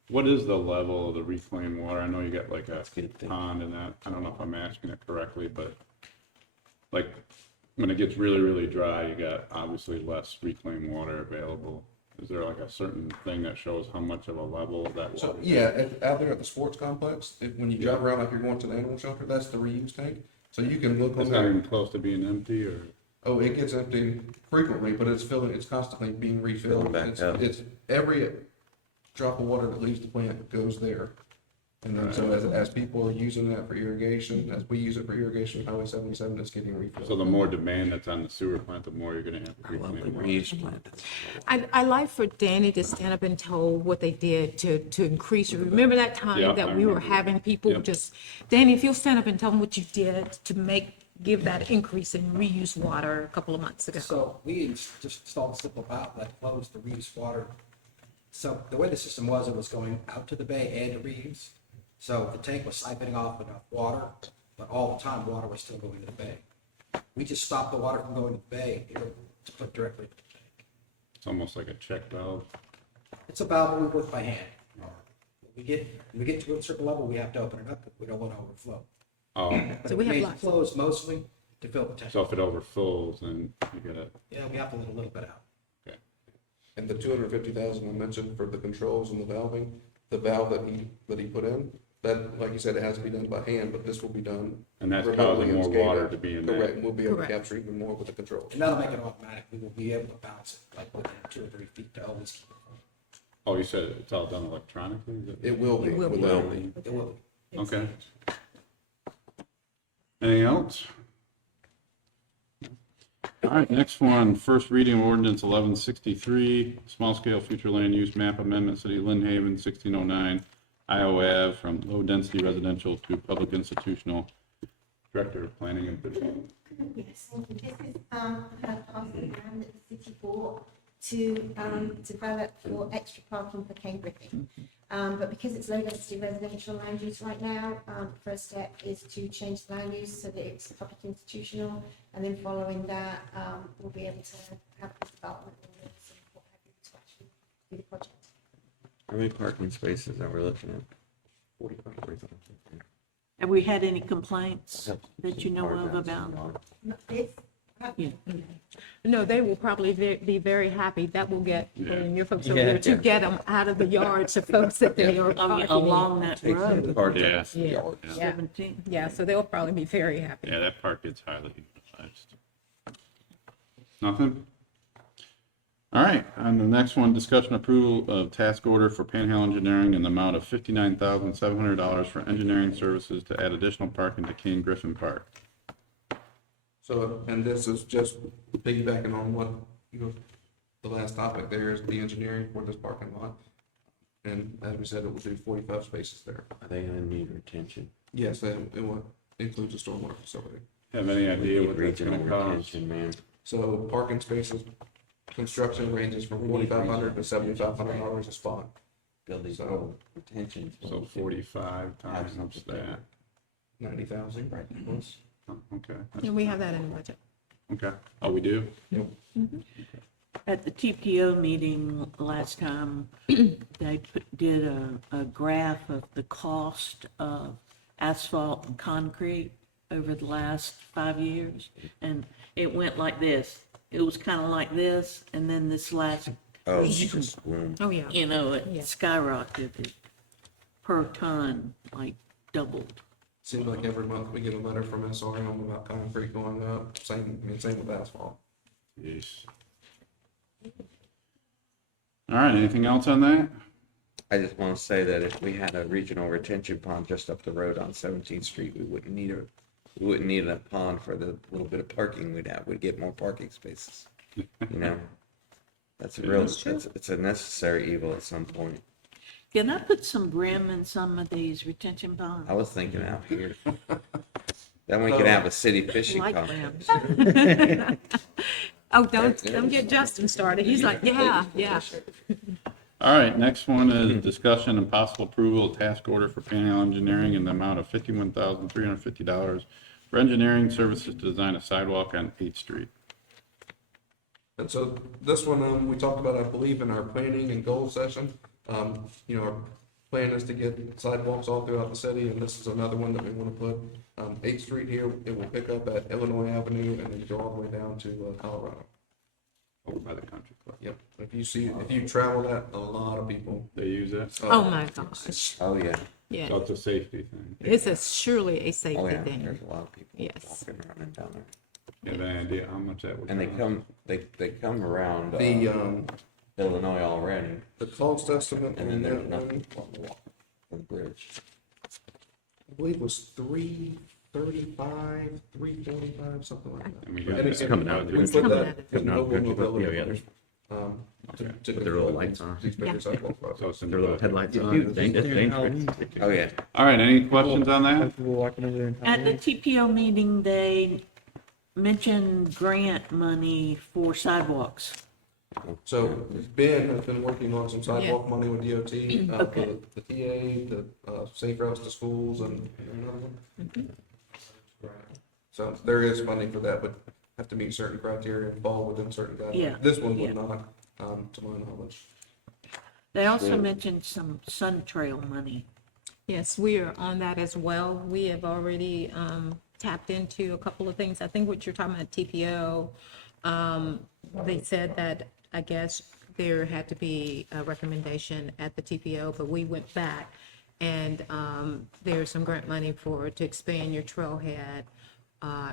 What is the level of the reclaimed water? I know you got like a good thing. pond and that, I don't know if I'm asking it correctly, but like when it gets really, really dry, you got obviously less reclaimed water available. Is there like a certain thing that shows how much of a level that So, water? yeah, out there at the sports complex, when you drive around like you're going to the animal shelter, that's the reuse tank. So you can look on It's not there. even close to being empty or? Oh, it gets empty frequently, but it's constantly being refilled. Going back It's, up. it's every drop of water that leaves the plant goes there. And then so as people are using that for irrigation, as we use it for irrigation, Highway 77 is getting refilled. So the more demand that's on the sewer plant, the more you're gonna have I love the reclaimed water. reuse plant. I like for Danny to stand up and tell what they did to increase. Remember that time Yeah, that I we were remember. having people Yep. just, Danny, if you'll stand up and tell them what you did to give that increase in reuse water a couple of months ago. So we just installed a simple valve that closed the reuse water. So the way the system was, it was going out to the bay and to reuse. So the tank was siphoning off enough water, but all the time, water was still going to the bay. We just stopped the water from going to the bay to put directly to the tank. It's almost like a check valve. It's a valve we work by hand. When we get to a certain level, we have to open it up because we don't want to overflow. Oh, But So we it have remains lots. closed mostly to fill the tank. so if it overflows, then you gotta, Yeah, we have to let a little bit out. okay. And the 250,000 I mentioned for the controls and the valving, the valve that he put in, that, like you said, it has to be done by hand, but this will be done. And that's remotely causing in more SCADA. water to be in there. Correct, and we'll be able to Correct. capture even more with the controls. And that'll make it automatic. We will be able to bounce it like within 2 or 3 feet to always keep it from. Oh, you said it's all done electronically? Is it? It will be. It will be. without the- It will be. Okay. Anything else? All right, next one, first reading of ordinance 1163, small scale future land use map amendment, city of Lynn Haven, 1609 Iowa Ave, from low density residential to public institutional. Director of Planning and Business. Yes, thank you. This is, a parcel of land that the city bought to, develop for extra parking for Cane Griffin. But because it's low density residential land use right now, the first step is to change the land use so that it's public institutional. And then following that, we'll be able to have this development and what have you to actually do the project. How many parking spaces are we looking at? 45. Have we had any complaints that you know of about? Not this, Yeah. No, they will probably be very happy. That will get, and your folks over Yeah. there to get them out of the yards of folks that they are Oh, yeah, parking along that road, Park Yeah. up. Yeah. Yeah, 17. yeah, so they'll probably be very happy. Yeah, that part gets highly utilized. Nothing? All right, and the next one, discussion approval of task order for Panhandle Engineering in the amount of $59,700 for engineering services to add additional parking to King Griffin Park. So, and this is just piggybacking on what, the last topic there is the engineering for this parking lot. And as we said, it will do 45 spaces there. Are they gonna need retention? Yes, it will include the stormwater facility. Have any We idea need what that's regional gonna cost? retention, man. So parking spaces, construction ranges from $4,500 to $7,500 a spot. Building So- retention. So 45 times that. 90,000. Right. Oh, okay, And we have that in the budget. okay. Oh, we do? At the TPO meeting last time, they did a graph of the cost of asphalt and concrete over the last 5 years. And it went like this. It was kind of like this, and then this last, Oh, just room. Oh, yeah. you know, it Yeah. skyrocketed per ton, like doubled. Seems like every month we get a letter from SRM about concrete going up. Same with asphalt. Yes. All right, anything else on that? I just want to say that if we had a regional retention pond just up the road on 17th Street, we wouldn't need a pond for the little bit of parking we'd have. We'd get more parking spaces. You know, That's a real, That's true. it's a necessary evil at some point. Can I put some brim in some of these retention ponds? I was thinking out here. Then we can have a city fishing Like contest. brim. Oh, don't get Justin started. He's like, yeah, yeah. All right, next one is discussion and possible approval of task order for Panhandle Engineering in the amount of $51,350 for engineering services to design a sidewalk on 8th Street. And so this one, we talked about, I believe, in our planning and goal session. You know, our plan is to get sidewalks all throughout the city, and this is another one that we want to put. 8th Street here, it will pick up at Illinois Avenue and then go all the way down to Colorado. Over by the country club. Yep, if you travel that, a lot of people. They use that? Oh, my gosh. Oh, yeah. Yeah. So it's a safety thing. It's surely a Oh, safety yeah. thing. There's a lot of people Yes. walking around and down there. You have any idea how much that would And cost? they come around, The, Illinois already. the cost estimate And on then that there's one, nothing on the wall, on the bridge. I believe was 335, 345, something like that. And we And got again, that coming out of the We country put club. that in Coming out of the mobile country club. mobility. Yeah, yeah, fund, to Okay. to With their little lights these- on. These bigger sidewalk So projects. it's in Their the little budget. headlights Yeah, on. you- It's dangerous. Oh, yeah. All right, any questions on that? People walking over there in At the Halloween. TPO meeting, they mentioned grant money for sidewalks. So Ben has been working on some sidewalk money with DOT, Okay. the TA, the safe routes to schools and another one. So there is funding for that, but have to meet certain criteria and fall within certain Yeah, guidelines. This one yeah. would not, to my knowledge. They also mentioned some sun trail money. Yes, we are on that as well. We have already tapped into a couple of things. I think what you're talking about, TPO, they said that, I guess, there had to be a recommendation at the TPO, but we went back and there's some grant money to expand your trailhead.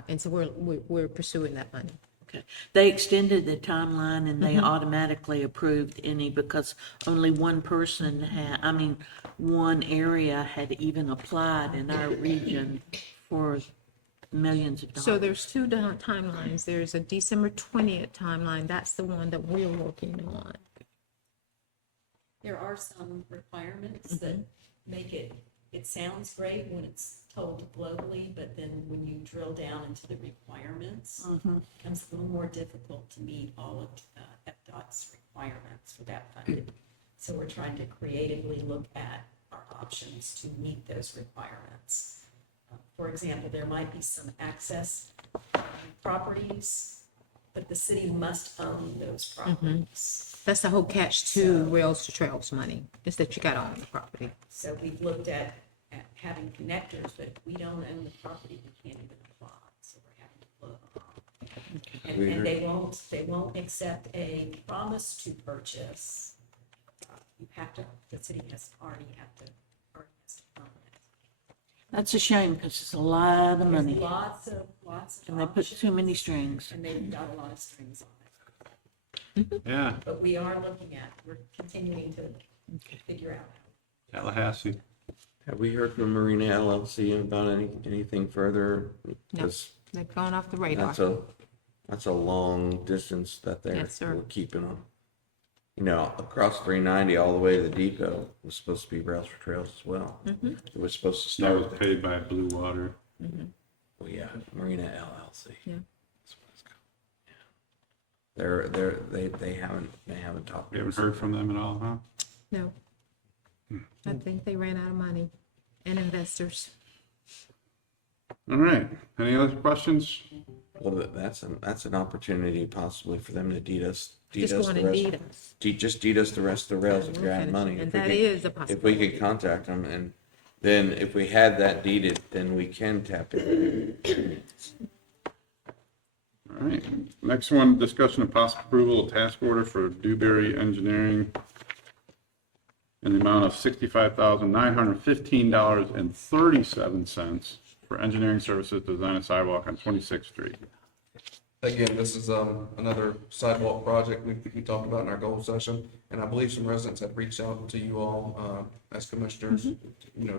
And so we're pursuing that money. Okay. They extended the timeline and they automatically approved any because only one person one area had even applied in our region for millions of dollars. So there's two timelines. There's a December 20th timeline. That's the one that we're working on. There are some requirements that make it sounds great when it's told globally, but then when you drill down into the requirements, it becomes a little more difficult to meet all of FDOT's requirements for that funding. So we're trying to creatively look at our options to meet those requirements. For example, there might be some access properties, but the city must own those properties. That's the whole catch-2 rails to trails money, is that you got to own the property. So we've looked at having connectors, but we don't own the property, we can't even apply, so we're having to look. And they won't accept a promise to purchase. You have to, the city has already own it. That's a shame because it's a lot of There's money lots of and they put too many strings. and they've got a lot of strings on it. Yeah, But we're continuing to figure out. Tallahassee. Have we heard from Marina LLC about anything further? No. Because They've gone off the radar. that's a long distance that they're Yes, sir. we're keeping them. You know, across 390 all the way to the depot was supposed to be rails for trails as well. It was supposed to That start was paid by Blue Water. well, yeah, Marina LLC. Yeah. That's what it's called. Yeah. They haven't talked. We to haven't us. heard from them at all, huh? No. I think they ran out of money and investors. All right, any other questions? Well, that's an opportunity possibly for them to deed us Just the go on and rest. deed us. Just deed us the rest of the rails if We'll you're adding finish money. it. And If we that could- is a If we possibility. could contact them and then if we had that deeded, then we can tap it. All right, next one, discussion of possible approval of task order for Dewberry Engineering in the amount of $65,915.37 for engineering services to design a sidewalk on 26th Street. Again, this is another sidewalk project we talked about in our goal session, and I believe some residents had reached out to you all as commissioners,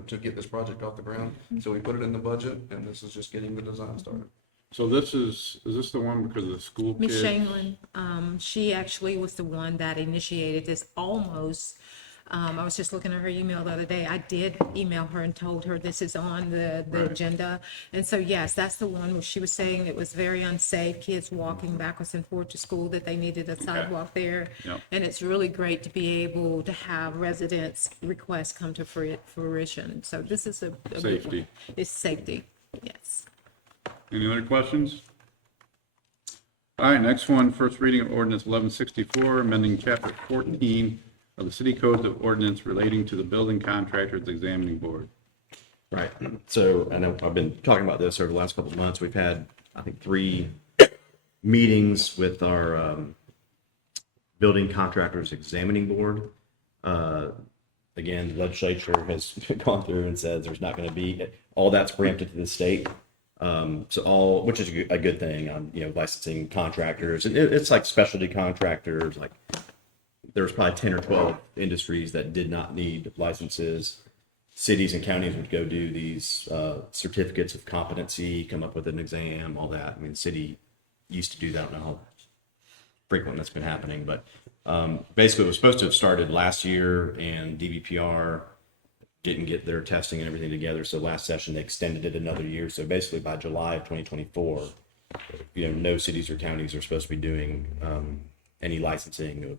to get this project off the ground. So we put it in the budget, and this is just getting the design started. So this is this the one because of the school Ms. kids? Shanglin, she actually was the one that initiated this almost. I was just looking at her email the other day. I did email her and told her this is on the Right. agenda. And so, yes, that's the one where she was saying it was very unsafe, kids walking backwards and forth to school, that they needed a sidewalk there. Yep. And it's really great to be able to have residents' requests come to fruition. So this is a good one. Safety. It's safety, yes. Any other questions? All right, next one, first reading of ordinance 1164, amending chapter 14 of the city codes of ordinance relating to the building contractors examining board. Right. So I know I've been talking about this over the last couple of months. We've had, I think, 3 meetings with our building contractors examining board. Again, the legislature has gone through and says there's not going to be, all that's preempted to the state. So all, which is a good thing on, licensing contractors. And it's like specialty contractors, like there's probably 10 or 12 industries that did not need licenses. Cities and counties would go do these certificates of competency, come up with an exam, all that. I mean, the city used to do that. I don't know how frequent that's been happening, but basically it was supposed to have started last year, and DBPR didn't get their testing and everything together. So last session, they extended it another year. So basically by July of 2024, no cities or counties are supposed to be doing any licensing of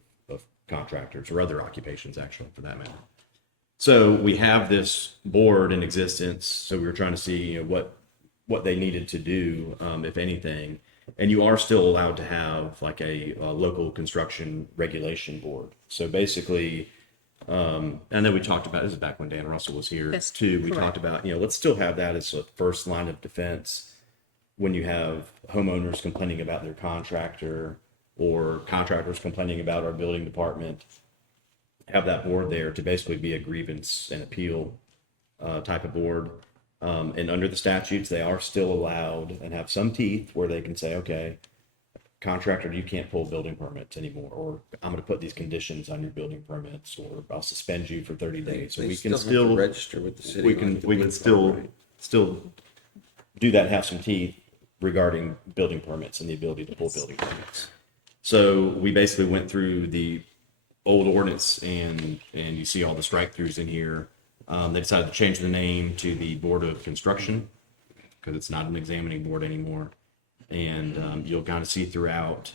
contractors or other occupations, actually, for that matter. So we have this board in existence. So we were trying to see what they needed to do, if anything. And you are still allowed to have like a local construction regulation board. So basically, I know we talked about, this is back when Dan Russell was here That's too. We correct. talked about, let's still have that as a first line of defense when you have homeowners complaining about their contractor or contractors complaining about our building department. Have that board there to basically be a grievance and appeal type of board. And under the statutes, they are still allowed and have some teeth where they can say, okay, contractor, you can't pull building permits anymore, or I'm going to put these conditions on your building permits, or I'll suspend you for 30 days. So They we can have to still register with the city. we like can the we can people, still right? still do that, have some teeth regarding building permits and the ability to pull building permits. So we basically went through the old ordinance, and you see all the strike throughs in here. They decided to change the name to the Board of Construction because it's not an examining board anymore. And you'll kind of see throughout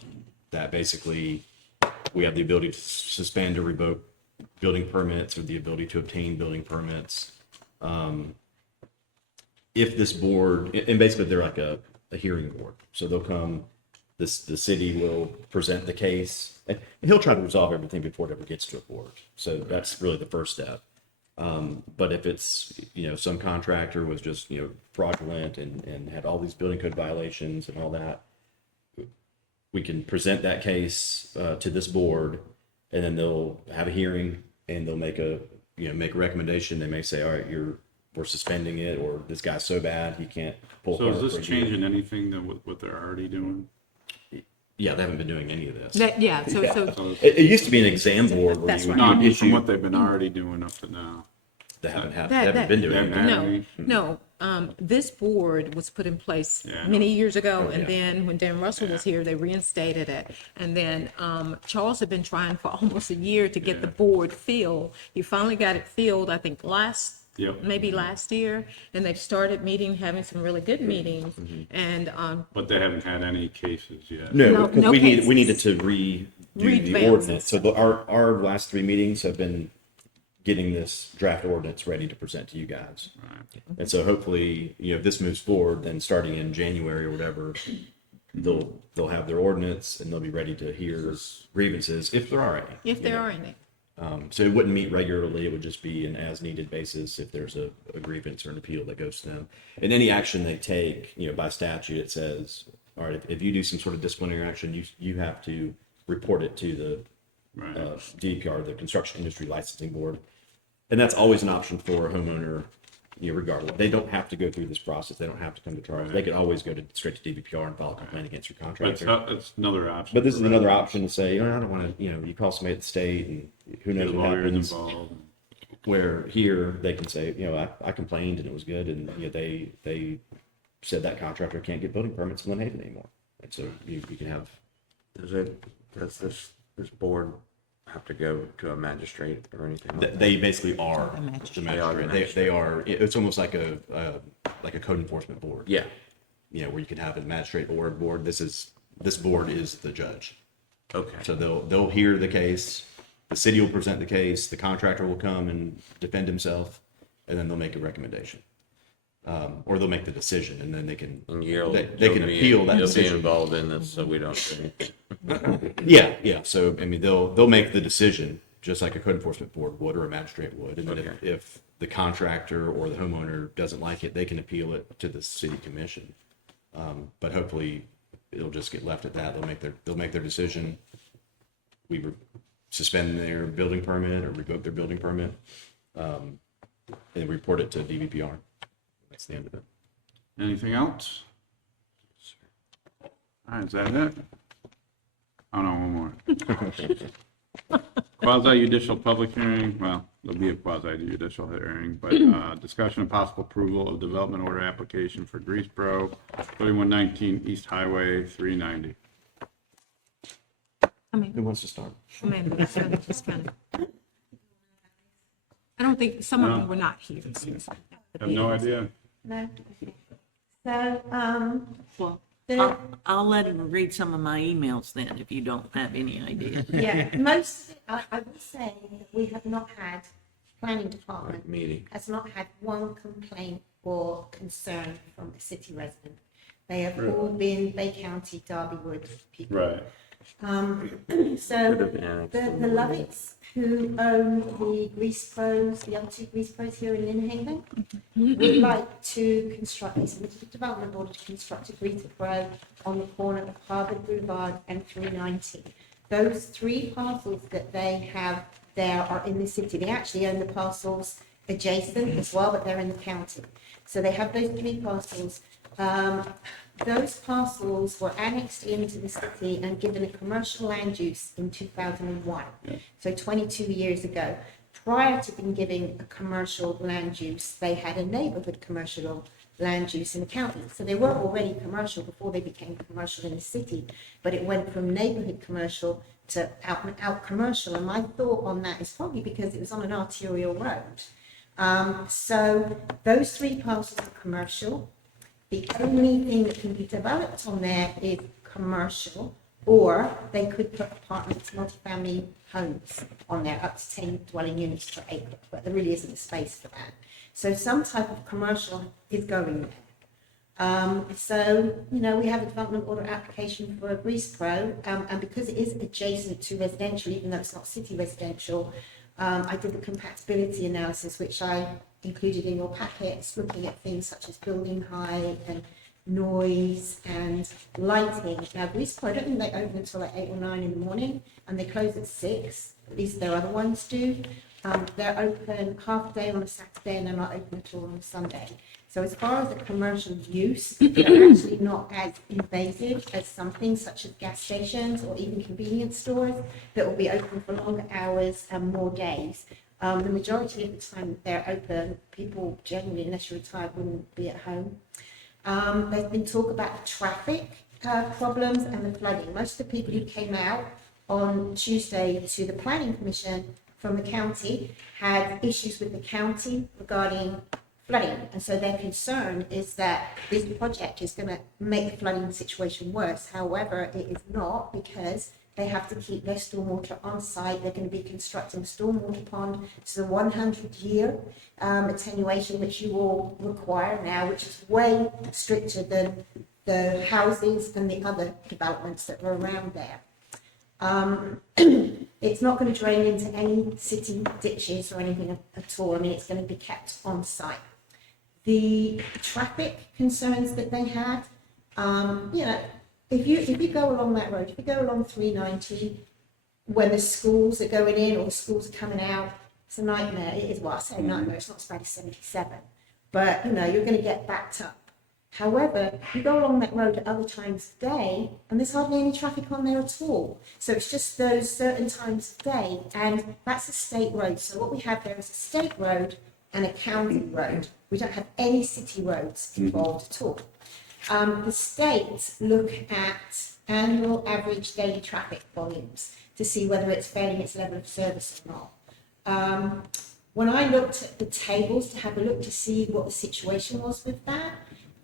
that basically we have the ability to suspend or revoke building permits, or the ability to obtain building permits. If this board, and basically they're like a hearing board. So they'll come, the city will present the case, and he'll try to resolve everything before it ever gets to a board. So that's really the first step. But if it's, some contractor was just, fraudulent and had all these building code violations and all that, we can present that case to this board, and then they'll have a hearing, and they'll make a recommendation. They may say, all right, we're suspending it, or this guy's so bad he can't pull. So is permit for this a year. changing anything than what they're already doing? Yeah, they haven't been doing any of this. So So It used to be an exam board where That's you would right. no, I mean, issue. from what they've been already doing up to now. They haven't That- been They doing haven't it. had No, any? this board was put in place Yeah, I know. many years ago, and yeah. then when Dan Russell was here, they reinstated it. And then, Charles had been trying for almost a year to get the Yeah. board filled. He finally got it filled, I think, Yep. maybe last year, and they've started having some really good meetings. And, But they haven't had any cases yet. No, No- because no we cases. needed to redo the Revamp ordinance. So our last 3 meetings have been getting this draft ordinance ready to present to you guys. And so hopefully, if this moves forward, then starting in January or whatever, they'll have their ordinance, and they'll be ready to hear grievances if there are any. if there are any. So it wouldn't meet regularly. It would just be an as-needed basis if there's a grievance or an appeal that goes to them. And any action they take, by statute, it says, all right, if you do some sort of disciplinary action, you have to report it to the Right. DEPR, the Construction Industry Licensing Board. And that's always an option for a homeowner, regardless. They don't have to go through this process. They don't have to come to trial. They can always go straight to DBPR and file a complaint against your But contractor. it's another option. But this is for another option to say, I don't want to, you call somebody at the state, and who knows Get what lawyers happens. involved. Where here they can say, I complained and it was good, and they said that contractor can't get building permits in Lynn Haven anymore. And so you can have, Does this board have to go to a magistrate or anything like that? they basically are The the magistrate. They are the magistrate. They are, it's almost like a code enforcement board. Yeah, You know, where you can have a magistrate or a board. This board is the judge. okay. So they'll hear the case, the city will present the case, the contractor will come and defend himself, and then they'll make a recommendation. Or they'll make the decision, and then they can, And you'll, they you'll can be- appeal that You'll be decision. involved in this, so we don't do anything. Yeah. So, I mean, they'll make the decision, just like a code enforcement board would or a magistrate would. And then Okay. if the contractor or the homeowner doesn't like it, they can appeal it to the city commission. But hopefully, it'll just get left at that. They'll make their decision. We suspend their building permit or revoke their building permit, and report it to DVPR. That's the end of it. Anything else? All right, is that it? Oh, no, one more. Quasi judicial public hearing, well, there'll be a quasi judicial hearing, but, discussion and possible approval of development order application for Grease Pro, 3119 East Highway 390. Who wants to start? I don't think, some of No. them were not here. Have no idea. No? So, Well, the, I'll let him read some of my emails then, if you don't have any idea. yeah, most of it, I will say that we have not had, planning department Meeting. has not had one complaint or concern from a city resident. They have all been Bay County, Derbywood people. Right. So Could have been annexed the in the Lovitts, who own the Grease Pros, the other two Grease Pros here in Lynn Haven, would like to construct, they submitted a development order to construct a Grease Pro on the corner of Harvard Boulevard and 390. Those three parcels that they have there are in the city. They actually own the parcels adjacent as well, but they're in the county. So they have those three parcels. Those parcels were annexed into the city and given a commercial land use in 2001, so 22 years ago. Prior to being given a commercial land use, they had a neighborhood commercial land use in the county. So they were already commercial before they became commercial in the city, but it went from neighborhood commercial to out and out commercial. And my thought on that is probably because it was on an arterial road. So those three parcels are commercial. The only thing that can be developed on there is commercial, or they could put apartments, multifamily homes on there, up to 10 dwelling units per acre, but there really isn't a space for that. So some type of commercial is going there. So, you know, we have a development order application for a Grease Pro, and because it is adjacent to residential, even though it's not city residential, I did the compatibility analysis, which I included in your packets, looking at things such as building height and noise and lighting. Now, Grease Pro, I don't think they open until like 8 or 9 in the morning, and they close at 6, at least their other ones do. They're open half a day on a Saturday, and they're not open at all on a Sunday. So as far as the commercial use, they're actually not as invasive as some things such as gas stations or even convenience stores that will be open for longer hours and more days. The majority of the time that they're open, people generally, unless you're retired, wouldn't be at home. There's been talk about the traffic problems and the flooding. Most of the people who came out on Tuesday to the Planning Commission from the county had issues with the county regarding flooding. And so their concern is that this project is going to make the flooding situation worse. However, it is not, because they have to keep their stormwater on site. They're going to be constructing a stormwater pond. It's a 100-year attenuation, which you all require now, which is way stricter than the houses and the other developments that are around there. It's not going to drain into any city ditches or anything at all. I mean, it's going to be kept on site. The traffic concerns that they had, you know, if you go along that road, if you go along 390, when the schools are going in or the schools are coming out, it's a nightmare. It is, well, I say nightmare, it's not as bad as 77, but you know, you're going to get backed up. However, you go along that road at other times of day, and there's hardly any traffic on there at all. So it's just those certain times of day, and that's a state road. So what we have there is a state road and a county road. We don't have any city roads involved at all. The state look at annual average daily traffic volumes to see whether it's failing its level of service or not. When I looked at the tables to have a look to see what the situation was with that,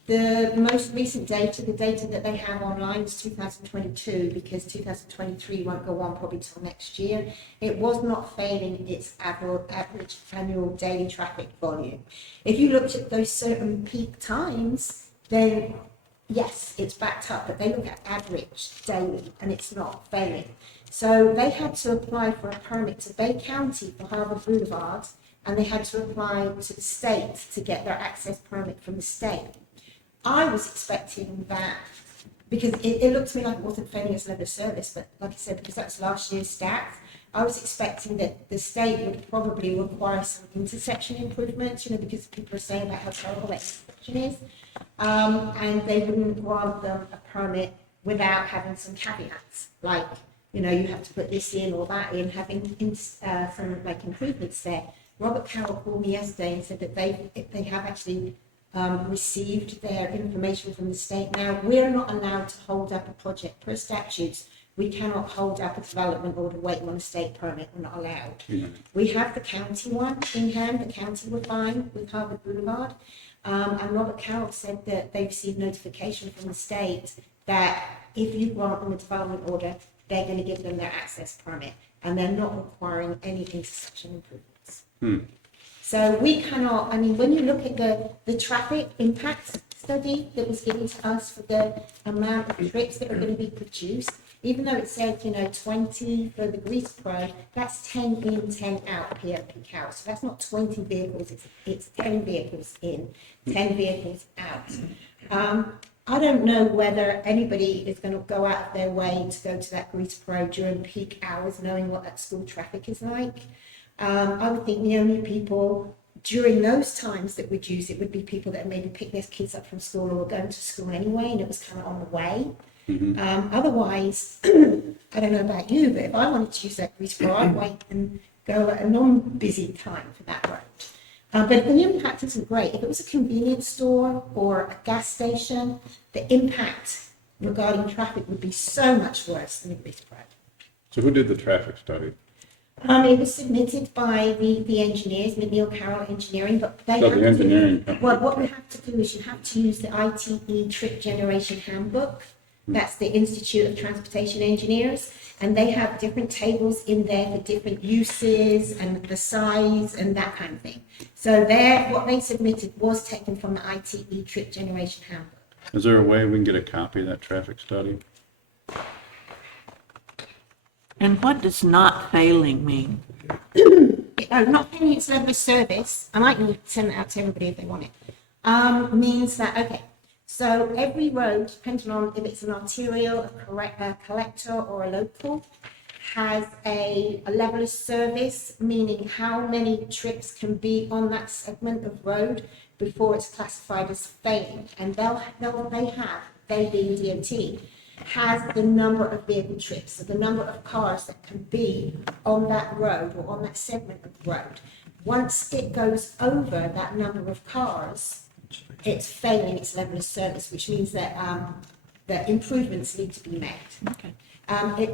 the most recent data, the data that they have online is 2022, because 2023 won't go on probably till next year. It was not failing its average annual daily traffic volume. If you looked at those certain peak times, then yes, it's backed up, but they look at average daily and it's not failing. So they had to apply for a permit to Bay County for Harvard Boulevard, and they had to apply to the state to get their access permit from the state. I was expecting that, because it looked to me like it wasn't failing its level of service, but like I said, because that's last year's stats, I was expecting that the state would probably require some intersection improvements, because people are saying about how terrible that intersection is, and they wouldn't grant them a permit without having some caveats, like, you have to put this in or that in, having some improvements there. Robert Carroll called me yesterday and said that they have actually received their information from the state. Now, we're not allowed to hold up a project. Per statutes, we cannot hold up a development order waiting on a state permit. We're not allowed. We have the county one in hand. The county were fine with Harvard Boulevard. And Robert Carroll said that they received notification from the state that if you grant them a development order, they're going to give them their access permit, and they're not requiring any intersection improvements. So we cannot, when you look at the traffic impact study that was given to us for the amount of trips that are going to be produced, even though it said, 20 for the Grease Pro, that's 10 in, 10 out peak out. So that's not 20 vehicles, it's 10 vehicles in, 10 vehicles out. I don't know whether anybody is going to go out of their way to go to that Grease Pro during peak hours, knowing what that school traffic is like. I would think the only people during those times that would use it would be people that maybe pick their kids up from school or were going to school anyway, and it was kind of on the way. Otherwise, I don't know about you, but if I wanted to use that Grease Pro, I'd wait and go at a non-busy time for that road. But the impact isn't great. If it was a convenience store or a gas station, the impact regarding traffic would be so much worse than the Grease Pro. So who did the traffic study? It was submitted by the engineers, McNeil Carroll Engineering, but they So have the engineering to, well, what you have to do is you have to use the ITE Trip Generation Handbook. That's the Institute of Transportation Engineers, and they have different tables in there for different uses and the size and that kind of thing. So what they submitted was taken from the ITE Trip Generation Handbook. Is there a way we can get a copy of that traffic study? And what does not failing mean? Not paying its level of service, I might need to send it out to everybody if they want it, means that, okay, so every road, depending on if it's an arterial, a collector, or a local, has a level of service, meaning how many trips can be on that segment of road before it's classified as failing. And they being DOT, has the number of vehicle trips, so the number of cars that can be on that road or on that segment of road. Once it goes over that number of cars, it's failing its level of service, which means that the improvements need to be made. Okay.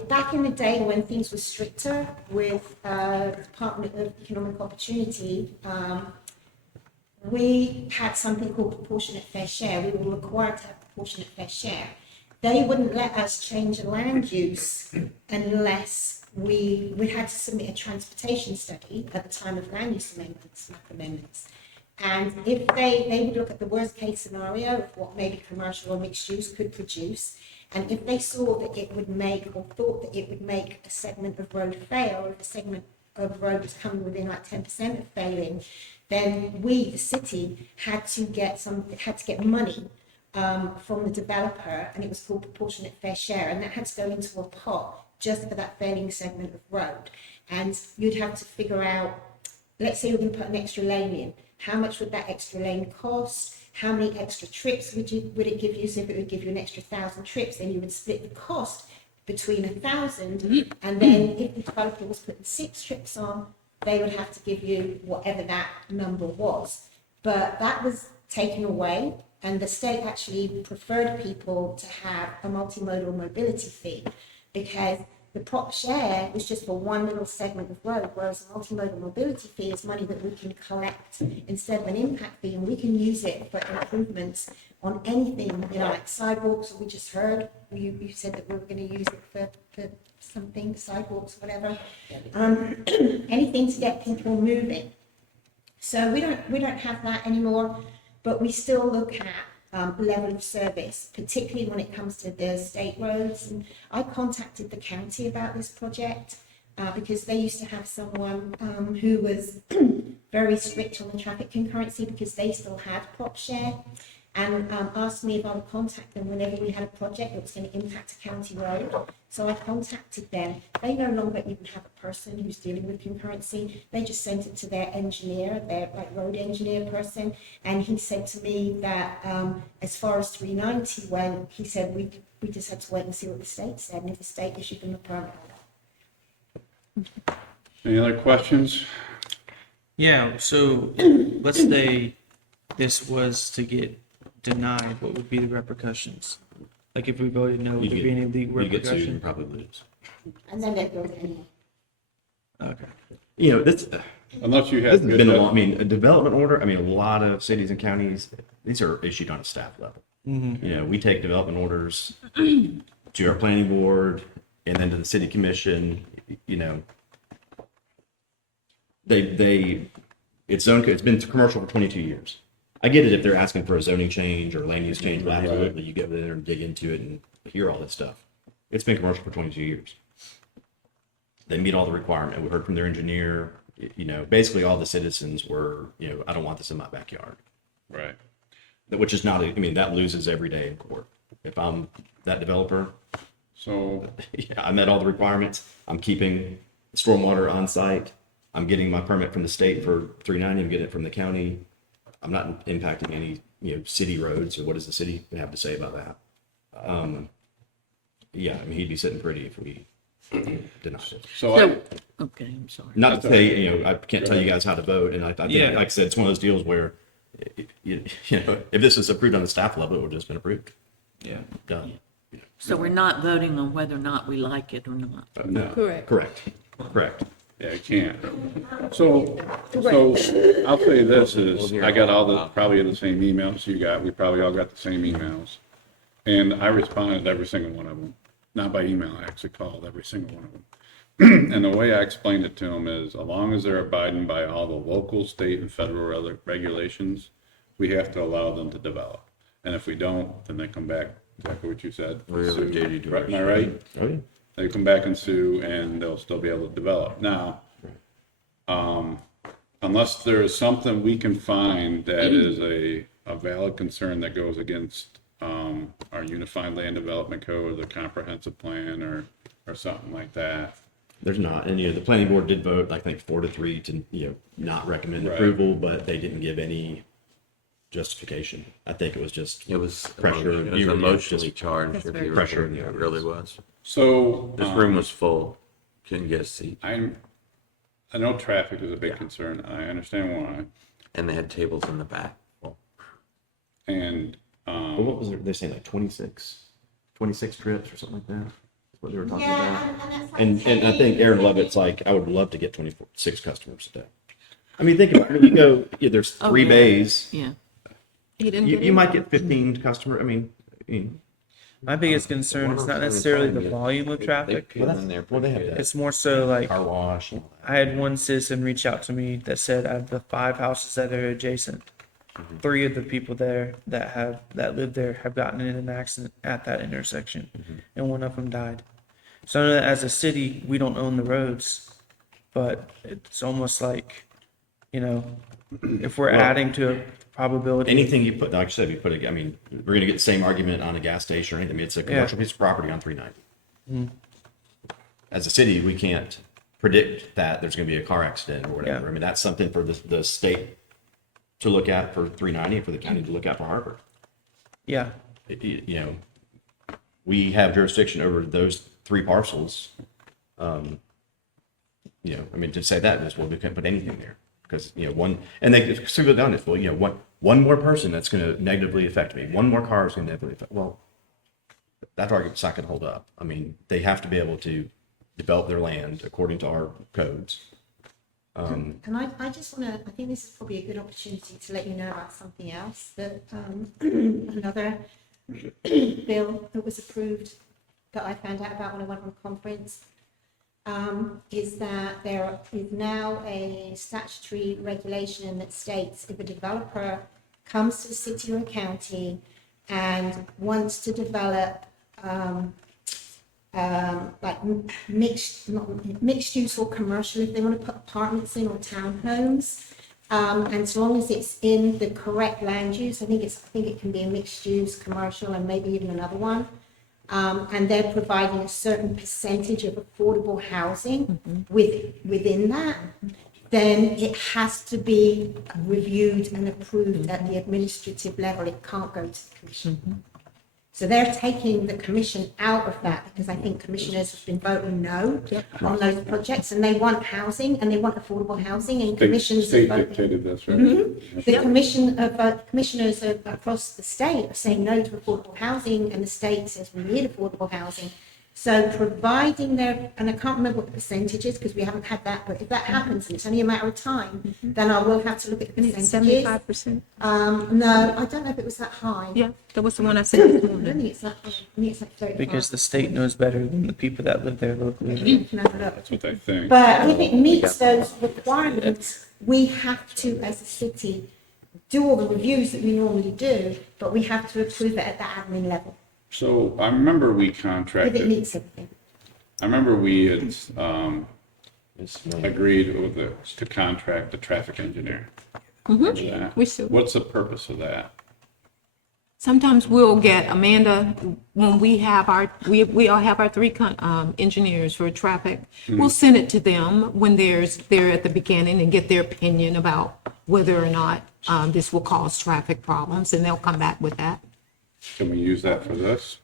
Back in the day when things were stricter with the Department of Economic Opportunity, we had something called proportionate fair share. We were required to have proportionate fair share. They wouldn't let us change the land use unless we had to submit a transportation study at the time of land use amendments. And if they would look at the worst case scenario of what maybe commercial or mixed use could produce, and if they saw that it would make or thought that it would make a segment of road fail, or if a segment of road was coming within like 10% of failing, then we, the city, had to get money from the developer, and it was called proportionate fair share, and that had to go into a pot just for that failing segment of road. And you'd have to figure out, let's say you're going to put an extra lane in, how much would that extra lane cost? How many extra trips would it give you? So if it would give you an extra 1,000 trips, then you would split the cost between 1,000, and then if the developer was putting 6 trips on, they would have to give you whatever that number was. But that was taken away, and the state actually preferred people to have a multimodal mobility fee, because the prop share was just for one little segment of road, whereas a multimodal mobility fee is money that we can collect instead of an impact fee, and we can use it for improvements on anything, like sidewalks. We just heard, you said that we were gonna use it for something, sidewalks, whatever. Anything to get people moving. So we don't have that anymore, but we still look at level of service, particularly when it comes to the state roads. And I contacted the county about this project because they used to have someone who was very strict on the traffic concurrency because they still had prop share, and asked me if I would contact them whenever we had a project that was going to impact a county road. So I contacted them. They no longer even have a person who's dealing with concurrency. They just sent it to their engineer, their road engineer person, and he said to me that as far as 390 went, he said we just had to wait and see what the state said, and if the state issued them a permit. Any other questions? Yeah, so let's say this was to get denied, what would be the repercussions? Like if we voted no, would You there get- be any legal You get sued and repercussions? probably lose. And then they'd go anyway. Okay. You know, this Unless you this have has good. been a lot, I mean, a development order, I mean, a lot of cities and counties, these are issued on a staff level. Mm-hmm. You know, we take development orders to our planning board and then to the city commission, you know. It's been commercial for 22 years. I get it if they're asking for a zoning change or land use change, well, absolutely, you get there and dig into it and hear all this stuff. It's been commercial for 22 years. They meet all the requirement. We heard from their engineer, you know, basically all the citizens were, you know, I don't want this in my backyard. Right. Which is not, I mean, that loses every day in court. If I'm that developer, So, yeah, I met all the requirements. I'm keeping stormwater on site. I'm getting my permit from the state for 390. I'm getting it from the county. I'm not impacting any, you know, city roads, or what does the city have to say about that? Yeah, I mean, he'd be sitting pretty if we denied it. so Okay, I'm sorry. Not to say, you know, I can't tell you guys how to vote, and I think, Yeah. like I said, it's one of those deals where, you know, if this is approved on the staff level, it would have just been approved. Yeah. Done. So we're not voting on whether or not we like it or not. no, Correct. Correct. yeah, you can't. So I'll say this is, I got all the, probably the same emails you got. We probably all got the same emails. And I responded to every single one of them. Not by email, I actually called every single one of them. And the way I explained it to them is, as long as they're abiding by all the local, state, and federal regulations, we have to allow them to develop. And if we don't, then they come back, exactly what you said. We have a sue. duty to Right, am I right? Oh, yeah. They come back and sue, and they'll still be able to develop. Now, unless there is something we can find that is a valid concern that goes against our Unified Land Development Code, the comprehensive plan, or something like that. There's not, and you know, the planning board did vote, I think 4-3 to, you know, not recommend Right. approval, but they didn't give any justification. I think it was just It was pressure. it was You were emotionally just charged. That's If very you pressure. It really was. So, This room was full. Couldn't get a seat. I know traffic is a big concern. I understand why. And they had tables in the back. And, But what was it? They're saying like 26 trips or something like that. That's what they were talking about. Yeah, and that's like And I think saying- Aaron Lovett's like, I would love to get 26 customers a day. I mean, think about it. You go, yeah, there's Oh, 3 yeah. bays. Yeah. He didn't You, get you in? might get 15 customer. I mean, My biggest concern is not necessarily the volume of They traffic. peel in there. well, they have pretty that. good. It's more so like car wash. And all that. I had one citizen reach out to me that said out of the 5 houses that are adjacent, 3 of the people there that live there have gotten in an accident at that intersection, and one of them died. So I know that as a city, we don't own the roads, but it's almost like, you know, if we're adding to a probability. Anything you put, like I said, you put, I mean, we're going to get the same argument on a gas station or anything. I mean, it's a commercial piece of property on 390. As a city, we can't predict that there's going to be a car accident or whatever. Yeah. I mean, that's something for the state to look at for 390 and for the county to look at for Harvard. Yeah. You know, we have jurisdiction over those 3 parcels. You know, I mean, to say that is, well, we couldn't put anything there because, you know, one, and they could have done it. Well, you know, one more person that's going to negatively affect me. One more car is going to negatively affect. Well, that argument's not going to hold up. I mean, they have to be able to develop their land according to our codes. And I just want to, I think this is probably a good opportunity to let you know about something else, that another bill that was approved that I found out about when I went on a conference, is that there is now a statutory regulation that states if a developer comes to the city or county and wants to develop like mixed use or commercial, if they want to put apartments in or townhomes, and as long as it's in the correct land use, I think it can be a mixed use, commercial, and maybe even another one. And they're providing a certain percentage of affordable housing within that, then it has to be reviewed and approved at the administrative level. It can't go to the commission. So they're taking the commission out of that because I think commissioners have been voting no on those projects, and they want housing and they want affordable housing, and commissions State are voting. dictated this, right? The commissioners across the state are saying no to affordable housing, and the state says we need affordable housing. So providing their, and I can't remember what the percentage is because we haven't had that, but if that happens and it's only a matter of time, then I will have to look at the percentages. 75%. No, I don't know if it was that high. Yeah, that was the one I said this I don't morning. think it's that high. I think it's like 35. Because the state knows better than the people that live there locally. You can have a look. That's what they think. But if it meets those requirements, we have to, as a city, do all the reviews that we normally do, but we have to approve it at the admin level, So I remember we if it contracted, meets everything. I remember we had, It's, agreed with to contract the traffic engineer. Remember that? We still- What's the purpose of that? Sometimes we'll get Amanda, when we have we all have our three engineers for traffic. We'll send it to them when they're at the beginning and get their opinion about whether or not this will cause traffic problems, and they'll come back with that. Can we use that for this?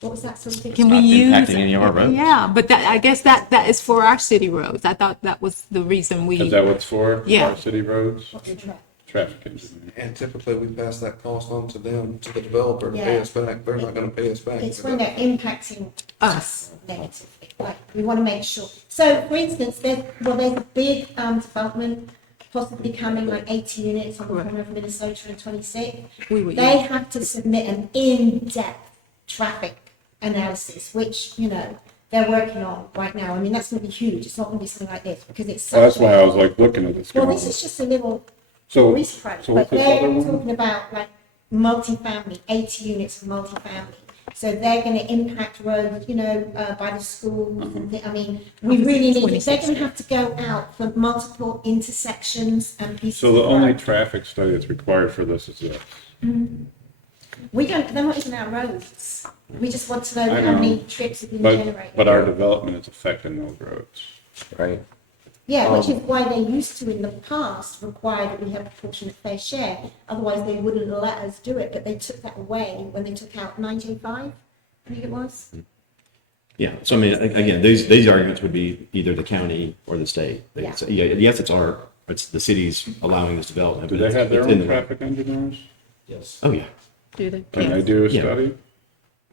What was that sort of thing? Can we not use? impacting any of our roads. Yeah, but I guess that is for our city roads. I thought that was the reason we. Is that what it's for? Yeah. Our city roads? What's the track? Traffic engineer. And typically we pass that cost on to them, to the developer to pay Yeah. us back. They're not gonna pay us back. It's for when that. they're impacting us negatively, like, we want to make sure. So, for instance, there's a big development possibly coming, like 80 units on the corner of Minnesota and 26. They have to submit an in-depth traffic analysis, which, they're working on right now. I mean, that's going to be huge. It's not going to be something like this because it's Well, that's such why I was like looking at this. Well, going, this is just a little So, research, so but what's this they're other one? talking about like multifamily, 80 units of multifamily. So they're going to impact roads, by the schools. And I mean, we really need, they're going to have to go out for multiple intersections and pieces So the of only road. traffic study that's required for this is this. They're not even our roads. We just want to know I how many know. trips have been But generated. our development is affecting those roads. Right? Yeah, which is why they used to in the past require that we have a proportionate fair share. Otherwise, they wouldn't let us do it, but they took that away when they took out 925, I think it was. Yeah, so I mean, again, these arguments would be either the county or the state. They would say, yeah, yes, it's the city's allowing this development. Do but they have their it's in own the- traffic engineers? Yes. Oh, yeah. Do they? Can they do a Yeah. study?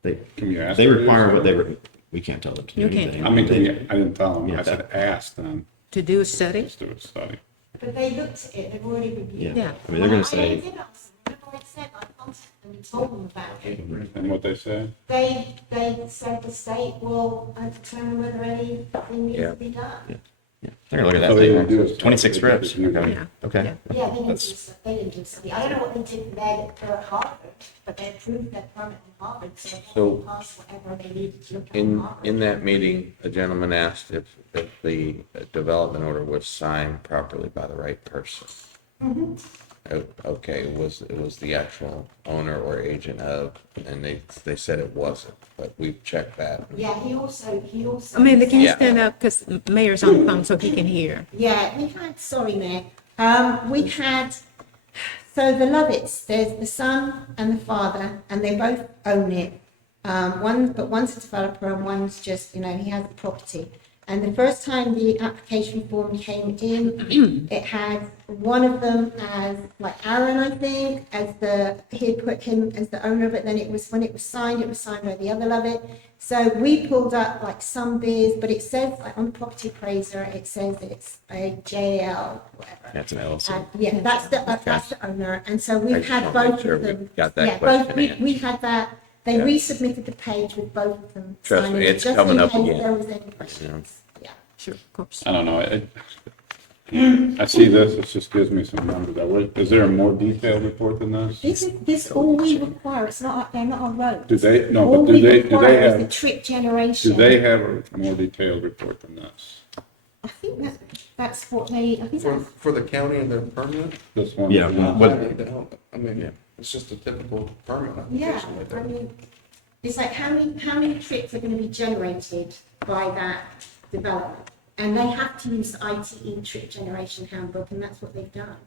They, Can you ask they them to do require a what study? we can't tell them to do You can't. anything. I mean, They- I didn't tell them, Yeah. I said ask them, To do a study? just do a study. But they looked at it, they've already reviewed it. Yeah, I mean, they're gonna say, I did ask them, remember I said, I contacted them and told them about it. And what they say? They said the state will determine whether anything needs Yeah. to be done. yeah, they're gonna look So at they that would do a thing. study. 26 They trips. just use Okay. Yeah. Okay. Yeah. Yeah, they didn't That's- they didn't do something. I don't know what they did there at Harvard, but they approved their permit in Harvard, so So, they passed whatever they needed to look at In Harvard. that meeting, a gentleman asked if the development order was signed properly by the right person. Okay, it was the actual owner or agent of, and they said it wasn't, but we've checked that. Yeah, he also. Amanda, can you Yeah. stand up, because Mayor's on the phone so he can hear. Yeah, sorry, Mayor. We had, so the Lovitts, there's the son and the father, and they both own it. One's a developer and one's just, he has the property. And the first time the application form came in, it had one of them as like Aaron, I think, he had put him as the owner of it. Then when it was signed by the other of it. So we pulled up like some bids, but it says like on the property appraiser, it says it's a JL, whatever. That's an LLC. And yeah, that's the owner. And so I we've just had wanna make both sure of we them. got that Yeah, question both, in. we've had that. They Yeah. resubmitted the page with both of them. Trust me, signing it, it's just coming in up case again. There was any questions. Yeah. Sure, of course. I don't know, I see this, it just gives me some numbers. Is there a more detailed report than this? This all we require, they're not on road. Do they, no, All but we do they require is the have, trip do generation. they have a more detailed report than this? I think that's what they, I think For, that's, for the county and their permit, This one? Yeah, they don't, I mean, Yeah. it's just a typical permit yeah, application like I that. mean, it's like how many trips are gonna be generated by that development? And they have to use the ITE trip generation handbook, and that's what they've done.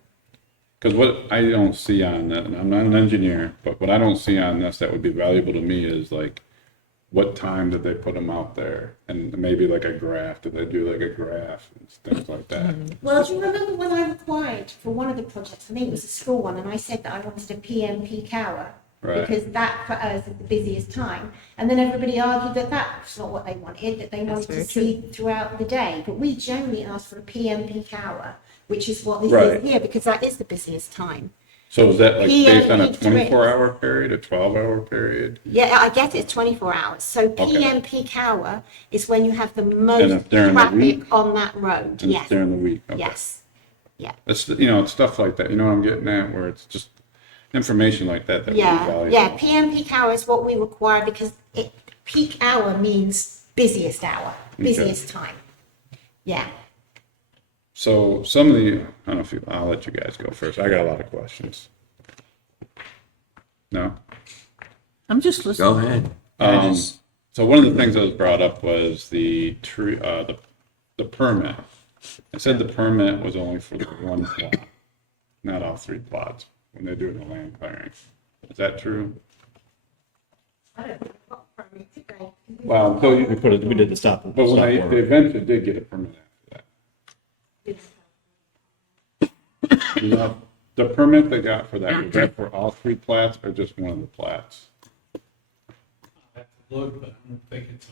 Because what I don't see on that, and I'm not an engineer, but what I don't see on this that would be valuable to me is like, what time did they put them out there? And maybe like a graph, did they do like a graph and things like that? Well, do you remember when I required for one of the projects, I think it was a school one, and I said that I wanted a PM peak hour? Right. Because that for us is the busiest time. And then everybody argued that that's not what they wanted, that they wanted to very see throughout the day. But we generally ask for a PM peak hour, which is what this Right. is here, because that is the busiest time. So is that like based on a PM peak trips. 24-hour period, a 12-hour period? Yeah, I get it's 24 hours. So Okay. PM peak hour is when you have the And most if during the traffic week? on that road. And it's Yes, during the week? Okay. yes, yeah. It's, it's stuff like that, you know what I'm getting at, where it's just information like that that would be Yeah, valuable. yeah, PM peak hour is what we require because peak hour means busiest hour, busiest time. Yeah. So some of the, I don't know if you, I'll let you guys go first. I got a lot of questions. No? I'm just listening. Go ahead. So one of the things that was brought up was the permit. It said the permit was only for the one plot, not all three plots, when they do the land clearing. Is that true? I don't know what permit to go. Well, until you, We did the stop. but when stop they order. eventually did get a permit after that. Now, the permit they got for that, was that for all three plats or just one of the plats? Look, but I don't think it's,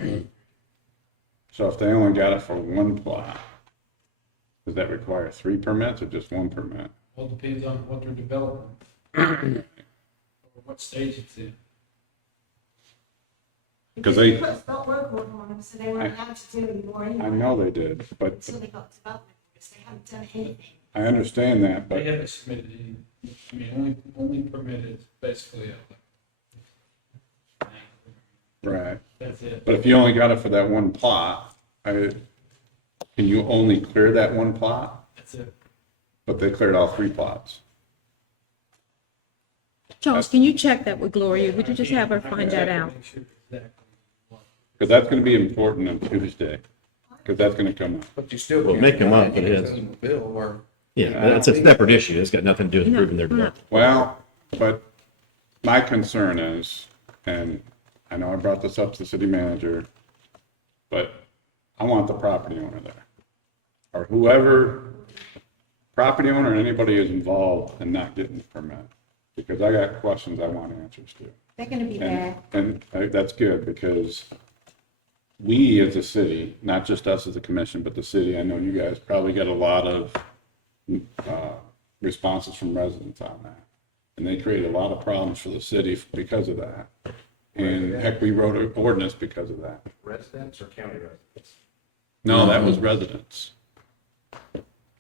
So if they only got it for one plot, does that require three permits or just one permit? all depends on what they're developing, or what stage it's in. Because they they, put a stop work order on them, so they weren't allowed to do anymore I anyway, know they did, but until they got development, because they haven't done anything. I understand that, They but haven't submitted any, I mean, only permitted basically, right. that's it. But if you only got it for that one plot, can you only clear that one plot? That's it. But they cleared all three plots. Charles, can you check that with Gloria? Would you just have her find that out? Make sure exactly what. Because that's going to be important on Tuesday, because that's going to come up. But you still Well, can't. make them deny up, it anything is. in the bill or. Yeah, that's a separate issue. It's got nothing to do with No, proving their no. development. Well, but my concern is, and I know I brought this up to the city manager, but I want the property owner there. Or whoever, property owner, and anybody is involved in not getting the permit. Because I got questions I want answers to. They're gonna be there. And that's good, because we as a city, not just us as a commission, but the city, I know you guys probably get a lot of responses from residents on that. And they create a lot of problems for the city because of that. And heck, we wrote an ordinance because of that. Residents or county residents? No, that was residents.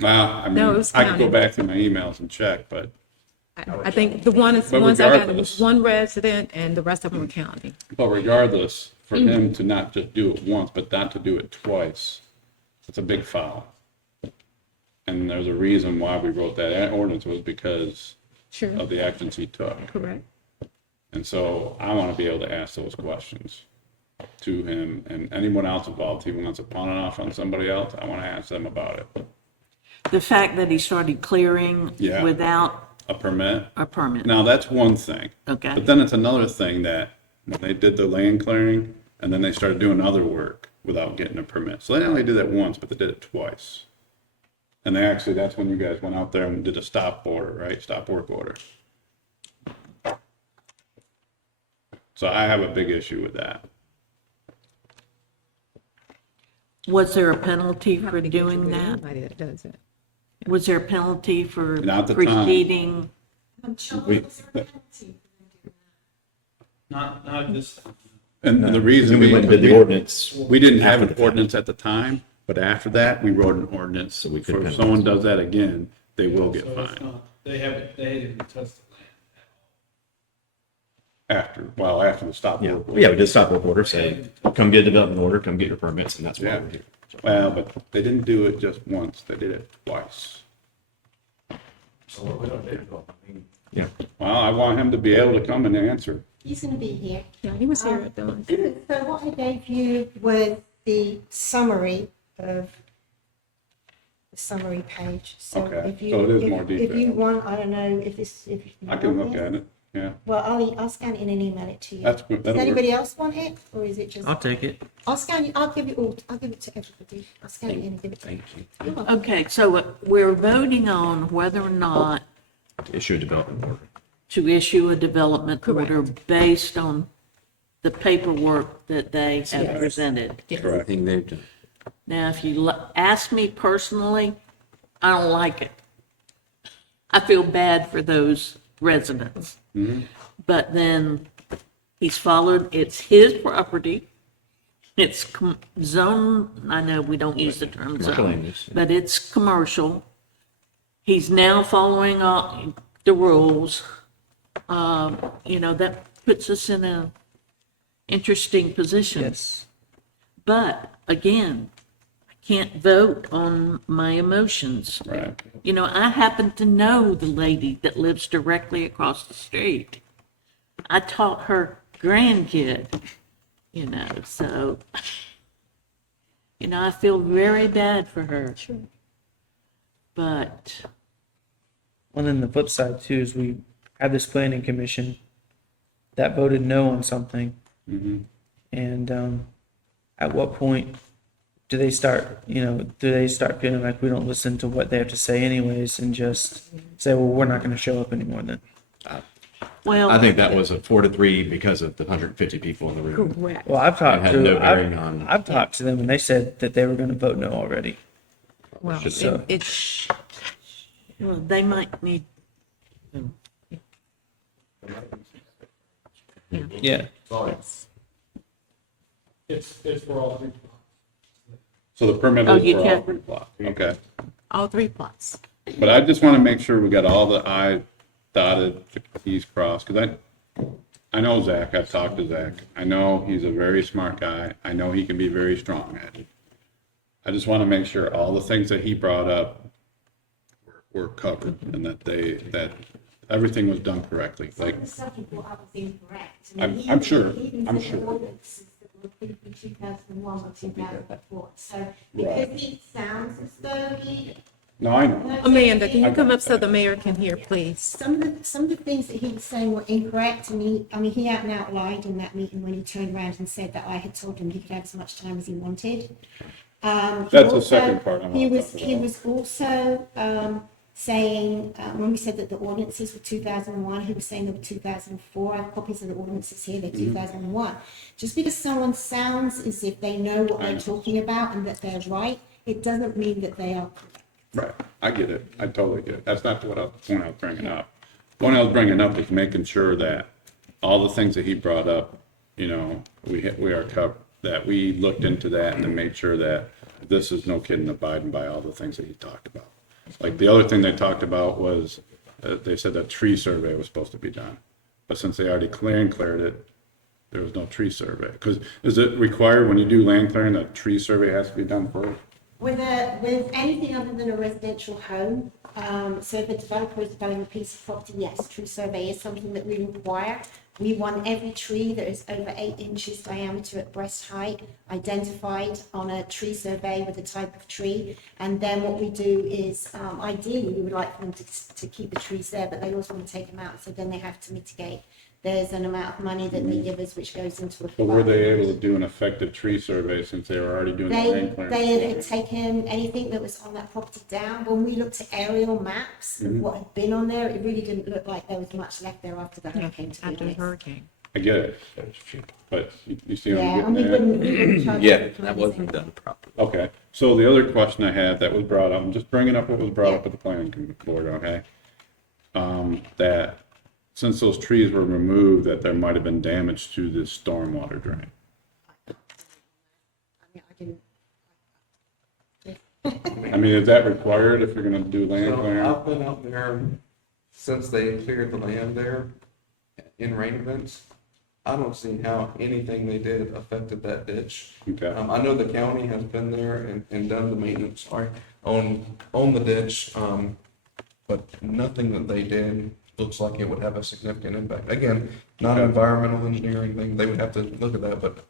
Well, I No, it mean, was I could go county. back through my emails and check, but I think the ones But I got regardless- was one resident and the rest of them were county. regardless, for him to not just do it once, but not to do it twice, it's a big foul. And there's a reason why we wrote that ordinance, was because Sure, of the actions he took. correct. And so I want to be able to ask those questions to him and anyone else involved. If he wants to pawn it off on somebody else, I want to ask them about it. The fact that he started clearing Yeah. without A permit? a permit. Now, that's one thing. Okay. But then it's another thing that when they did the land clearing and then they started doing other work, without getting a permit. So they only did that once, but they did it twice. And they actually, that's when you guys went out there and did a stop order, right? Stop work order. So I have a big issue with that. Was there a penalty for doing that? Anybody that does it. Was there a penalty for Not the time. preceding? We- Not this. And the reason Then we went and did the ordinance. we didn't have after an the fact. ordinance at the time, but after that, we wrote an ordinance. So we could if penalize someone them. does that again, they will get So it's fined. not, they didn't touch the land After the stop Yeah, work. yeah, we did stop work order, say, come get a development order, come get your permits, and that's why Yeah. we're here. Well, but they didn't do it just once, they did it twice. So what we don't do, I mean, Yeah, Well, I want him to be able to come and answer. He's gonna be here. Yeah, he was here at the. So what I gave you was the summary of the summary page. So Okay, if you, so it is more if you detailed. want, I don't know if this, if you. I can want look this. at it, yeah. Well, I'll scan it in and email it to you. That's good, Does that'll anybody work. else want it, or is it just? I'll take it. I'll scan it, I'll give it all, I'll give it to everybody. I'll scan it in and give it to you. Thank you. Okay, so we're voting on whether or not to issue a development order. to issue a development order based on the paperwork that they have presented. Everything they've done. Now, if you ask me personally, I don't like it. I feel bad for those residents. But then he's followed, it's his property. It's zone, I know we don't use the term Commercial land zone, use, yeah. but it's commercial. He's now following all the rules. That puts us in a interesting position. Yes. But again, I can't vote on my emotions. Right. I happen to know the lady that lives directly across the street. I taught her grandkid, so, I feel very bad for her. Sure. But, Well, then the flip side too is we have this planning commission that voted no on something. And at what point do they start feeling like we don't listen to what they have to say anyways and just say, well, we're not going to show up anymore then? well. I think that was a 4-3 because of the 150 people in the room. Correct. Well, I've talked had to no bearing on- I've talked to them and they said that they were going to vote no already. Well, So- it's, Well, they might need, Yeah. it's for all three. So the permit Oh, is you for all can't- 3 plots, okay. all 3 plots. But I just want to make sure we got all the I dotted, the T's crossed, because I know Zach, I've talked to Zach. I know he's a very smart guy. I know he can be very strong at it. I just want to make sure all the things that he brought up were covered and that everything was done correctly. Some Like, of the stuff you brought up was incorrect. I'm sure, He even I'm said sure. the ordinances that were approved in 2001 or 2004. So because it sounds as though he. no, I know. Amanda, can you come up so the mayor can hear, please? Some of the things that he was saying were incorrect, and he out and out lied in that meeting when he turned around and said that I had told him he could have as much time as he wanted. That's the second part I He wanna was, talk he about. was also, saying, when we said that the ordinances were 2001, he was saying they were 2004. I have copies of the ordinances here, they're 2001. Just because someone sounds as if they know what they're talking about and that they're right, it doesn't mean that they are correct. Right, I get it, I totally get it, that's not what the point I was bringing up. The point I was bringing up is making sure that all the things that he brought up, we are covered, that we looked into that and then made sure that this is no kidding abiding by all the things that he talked about. Like, the other thing they talked about was, they said that tree survey was supposed to be done, but since they already cleared it, there was no tree survey, because is it required when you do land clearing, that tree survey has to be done first? With anything other than a residential home, so if a developer is developing a piece of property, yes, tree survey is something that we require. We want every tree that is over 8 inches diameter at breast height identified on a tree survey with the type of tree. And then what we do is, ideally, we would like them to keep the trees there, but they also want to take them out, so then they have to mitigate there's an amount of money that they give us which goes into a But were fund. they able to do an effective tree survey since they were already doing the They, land clearance? they had taken anything that was on that property down. When we looked at aerial maps of what had been on there, it really didn't look like there was much left there after the hurricane, to be After the honest. hurricane. I get it, but you see what Yeah, I'm and we getting at? wouldn't charge. Yeah, them for that anything. wasn't done properly. Okay, so the other question I had that was brought up, I'm just bringing up what was brought up at the planning board, okay? That since those trees were removed, that there might have been damage to the stormwater drain. I mean, I didn't. I mean, is that required if you're gonna do land So clearing? I've been out there since they cleared the land there in rain events. I don't see how anything they did affected that ditch. Okay, I know the county has been there and done the maintenance, on the ditch, but nothing that they did looks like it would have a significant impact. Again, not an Okay. environmental engineering thing, they would have to look at that, but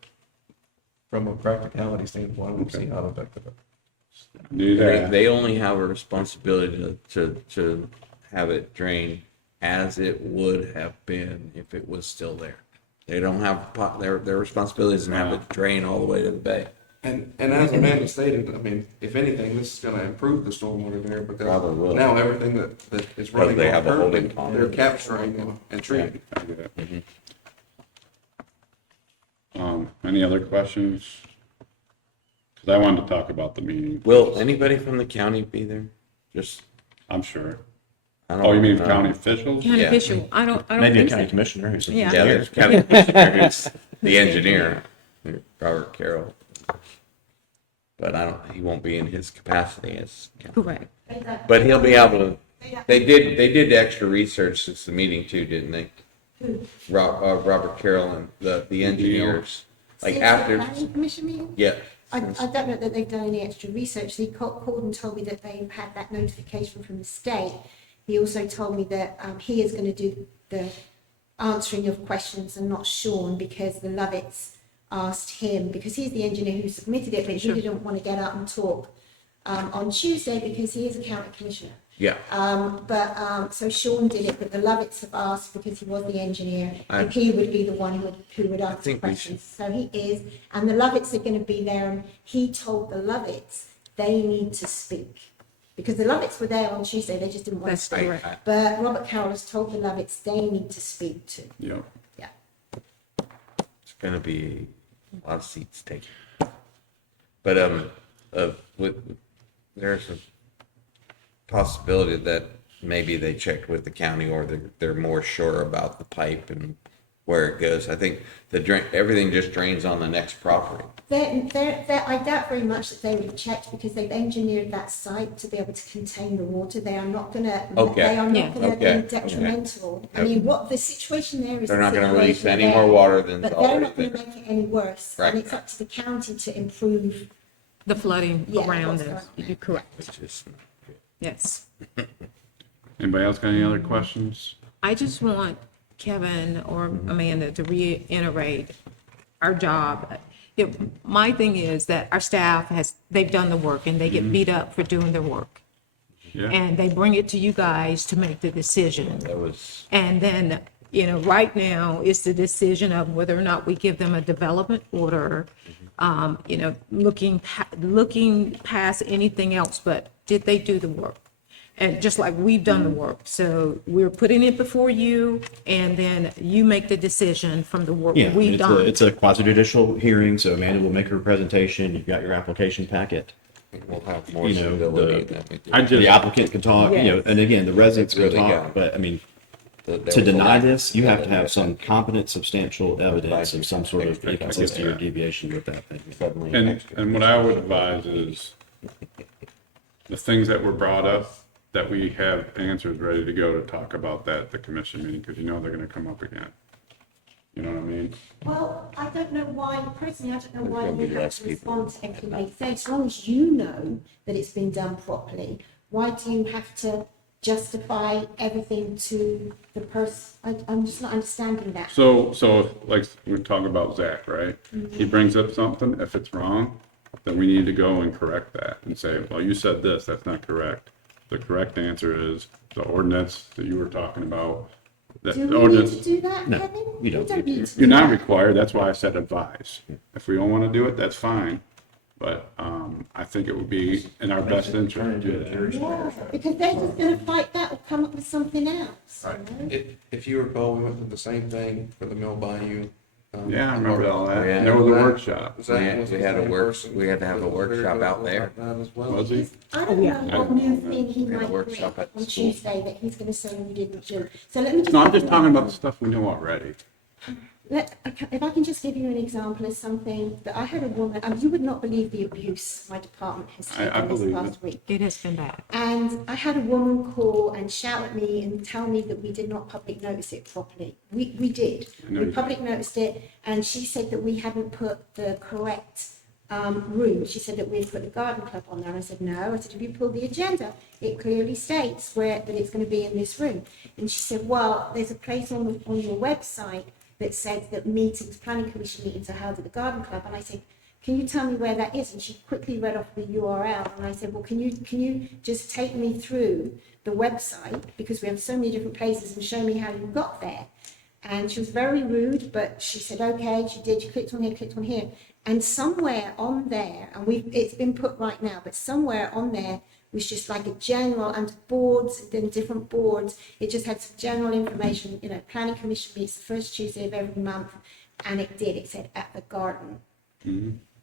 from a practicality standpoint, I don't see how it affected it. They only have a responsibility to have it drained as it would have been if it was still there. They don't have, their responsibility is to have it drain all the way to the bay. And as Amanda stated, I mean, if anything, this is gonna improve the stormwater there Probably because will. now everything that is running they off have a currently, holding pond. they're capturing and treating. I get it. Any other questions? Cause I wanted to talk about the meeting, Will anybody from the county be there? Just, I'm sure. I don't Oh, you mean know. county officials? County Yeah. official, I don't Maybe a think county so. commissioner who's. Yeah. Yeah, there's county commissioner who's the engineer, Robert Carroll. But I don't, he won't be in his capacity as, Correct. but he'll be able to, they did extra research since the meeting too, didn't they? Robert Carroll and the engineers, like Since the after, planning commission meeting? yeah. I don't know that they've done any extra research. He called and told me that they had that notification from the state. He also told me that he is going to do the answering of questions and not Sean, because the Lovitz asked him, because he's the engineer who submitted it, but he didn't want to get out and talk on Tuesday because he is a county commissioner. Yeah, So Sean did it, but the Lovitz have asked because he was the engineer, and he would be the one who would ask the think we questions. So he is, and the Lovitz are going to be there, and he told the Lovitz they need to speak. Because the Lovitz were there on Tuesday, they just didn't want to That's speak. correct. But Robert Carroll has told the Lovitz they need to speak too. Yep. Yeah. it's gonna be a lot of seats taken. But, there's a possibility that maybe they checked with the county or they're more sure about the pipe and where it goes. I think everything just drains on the next property. I doubt very much that they would have checked because they've engineered that site to be able to contain the water. They are not gonna, Okay. they are Yeah. not gonna Okay. be detrimental. I mean, what the situation there is. They're the not gonna release situation any there, more water than But they're already not gonna there. make it any worse. Right. And it's up to the county to improve. The flooding Yeah, around what's us, going on. you're correct, Which is not good. yes. Anybody else got any other questions? I just want Kevin or Amanda to reiterate our job. My thing is that our staff they've done the work and they get beat up for doing their work. Yeah, And they bring it to you guys to make the decision. That was, And then, right now is the decision of whether or not we give them a development order, looking past anything else, but did they do the work? And just like we've done the work. So we're putting it before you and then you make the decision from the work Yeah, we've done. it's a quasi judicial hearing, so Amanda will make her presentation. You've got your application packet. we'll have more You know, stability the- than we do. I just, The applicant can talk, and again, the residents can Really talk, got it. but I mean, There to was a deny lot- this, you have to have some competent, substantial evidence of some sort of Extra inconsistency or custody. deviation with that thing. Suddenly, and, extra. and what I would advise is the things that were brought up, that we have answers ready to go to talk about that at the commission meeting, because they're gonna come up again. You know what I mean? Well, I don't know why, personally, I don't know why gonna we be have less to people. respond to everything they say. As long as you know that it's been done properly, why do you have to justify everything to the person? I'm just not understanding that. So like we're talking about Zach, right? He brings up something, if it's wrong, then we need to go and correct that and say, well, you said this, that's not correct. The correct answer is the ordinance that you were talking about That Do we need ordinance, to do that, No, Kevin? you don't need need to do you're not that. required, that's why I said advise. If we don't want to do it, that's fine. But, I think it would be in our best interest to do that. Yeah, because they're just gonna fight that or come up with something else, you know? If you recall, we went through the same thing for the Mill Bayou. Yeah, I remember all that. Yeah. There was a workshop. Zach was We the had a same work- person we had to have a that was very workshop out vocal there. about that as well. Was he? I don't know what new thing he We had a might workshop bring at the on school. Tuesday that he's gonna say we didn't do. So let me just. No, I'm just talking about the stuff we know already. If I can just give you an example of something that I had a woman, you would not believe the abuse my department has I taken this believe past week. It has been bad. And I had a woman call and shout at me and tell me that we did not public notice it properly. We did. No, We you public noticed it, and she said that we hadn't put the correct room. She said that we had put the garden club on there. And I said, no. I said, if you pull the agenda, it clearly states that it's going to be in this room. And she said, well, there's a place on your website that says that planning commission meetings are held at the garden club. And I said, can you tell me where that is? And she quickly read off the URL. And I said, well, can you just take me through the website, because we have so many different places, and show me how you got there? And she was very rude, but she said, okay, she did. She clicked on here. And somewhere on there, and it's been put right now, but somewhere on there was just like a general, and boards, then different boards, it just had some general information, planning commission meets the first Tuesday of every month, and it said at the garden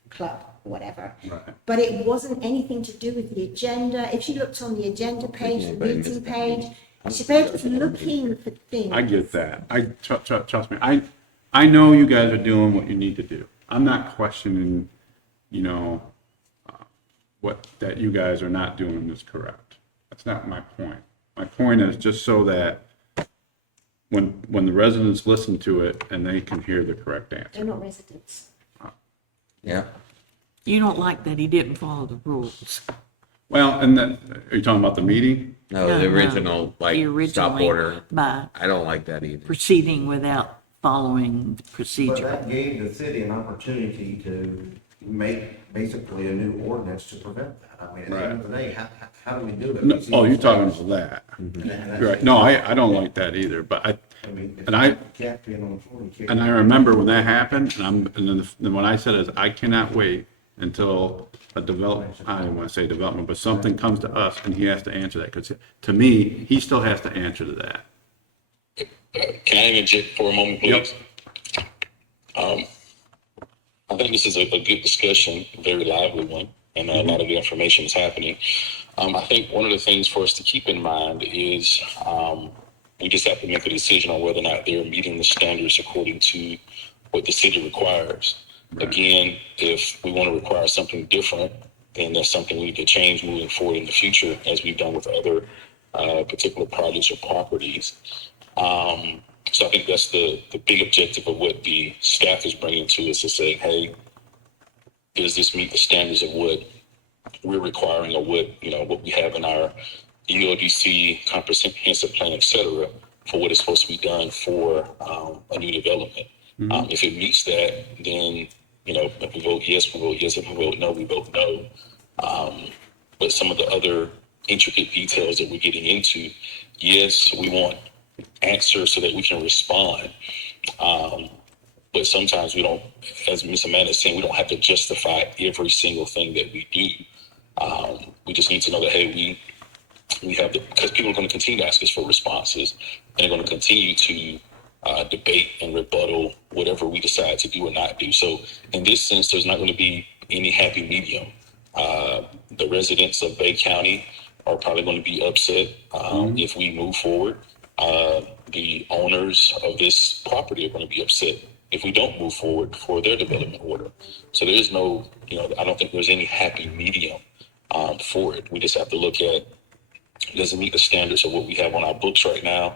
club, or whatever. Right. But it wasn't anything to do with the agenda. If you looked on the agenda page, the meeting page, they're just looking for things. I get that. Trust me. I know you guys are doing what you need to do. I'm not questioning, that you guys are not doing this correct. That's not my point. My point is just so that when the residents listen to it and they can hear the correct They're answer. not residents. Yeah. You don't like that he didn't follow the rules. Well, and then, are you talking about the meeting? No, No, the no. original, like, The stop originally order. by I don't like that either. proceeding without following the But procedure. that gave the city an opportunity to make basically a new ordinance to prevent that. I mean, at the end of the day, how do we do it? No, We see oh, you're talking mistakes. about that. And that's- You're right. No, I don't like that either, but I mean, if and I- you can't be on the floor, you can't. and I remember when that happened, and then what I said is, I cannot wait until a development, I don't want to say development, but something comes to us and he has to answer that, because to me, he still has to answer to that. Can I interject for a moment, please? I think this is a good discussion, a very lively one, and a lot of the information is happening. I think one of the things for us to keep in mind is we just have to make a decision on whether or not they're meeting the standards according to what the city requires. Again, if we want to require something different, then that's something we need to change moving forward in the future, as we've done with other particular projects or properties. So I think that's the big objective of what the staff is bringing to us, is saying, hey, does this meet the standards of what we're requiring, or what we have in our EODC comprehensive plan, et cetera, for what is supposed to be done for a new development. If it meets that, then, if we vote yes, we vote yes. If we vote no, we vote no. But some of the other intricate details that we're getting into, yes, we want answers so that we can respond. But sometimes we don't, as Ms. Amanda is saying, we don't have to justify every single thing that we do. We just need to know that, hey, we have because people are going to continue to ask us for responses, and they're going to continue to debate and rebuttal whatever we decide to do or not do. So in this sense, there's not going to be any happy medium. The residents of Bay County are probably going to be upset if we move forward. The owners of this property are going to be upset if we don't move forward for their development order. So there is no, I don't think there's any happy medium for it. We just have to look at, does it meet the standards of what we have on our books right now,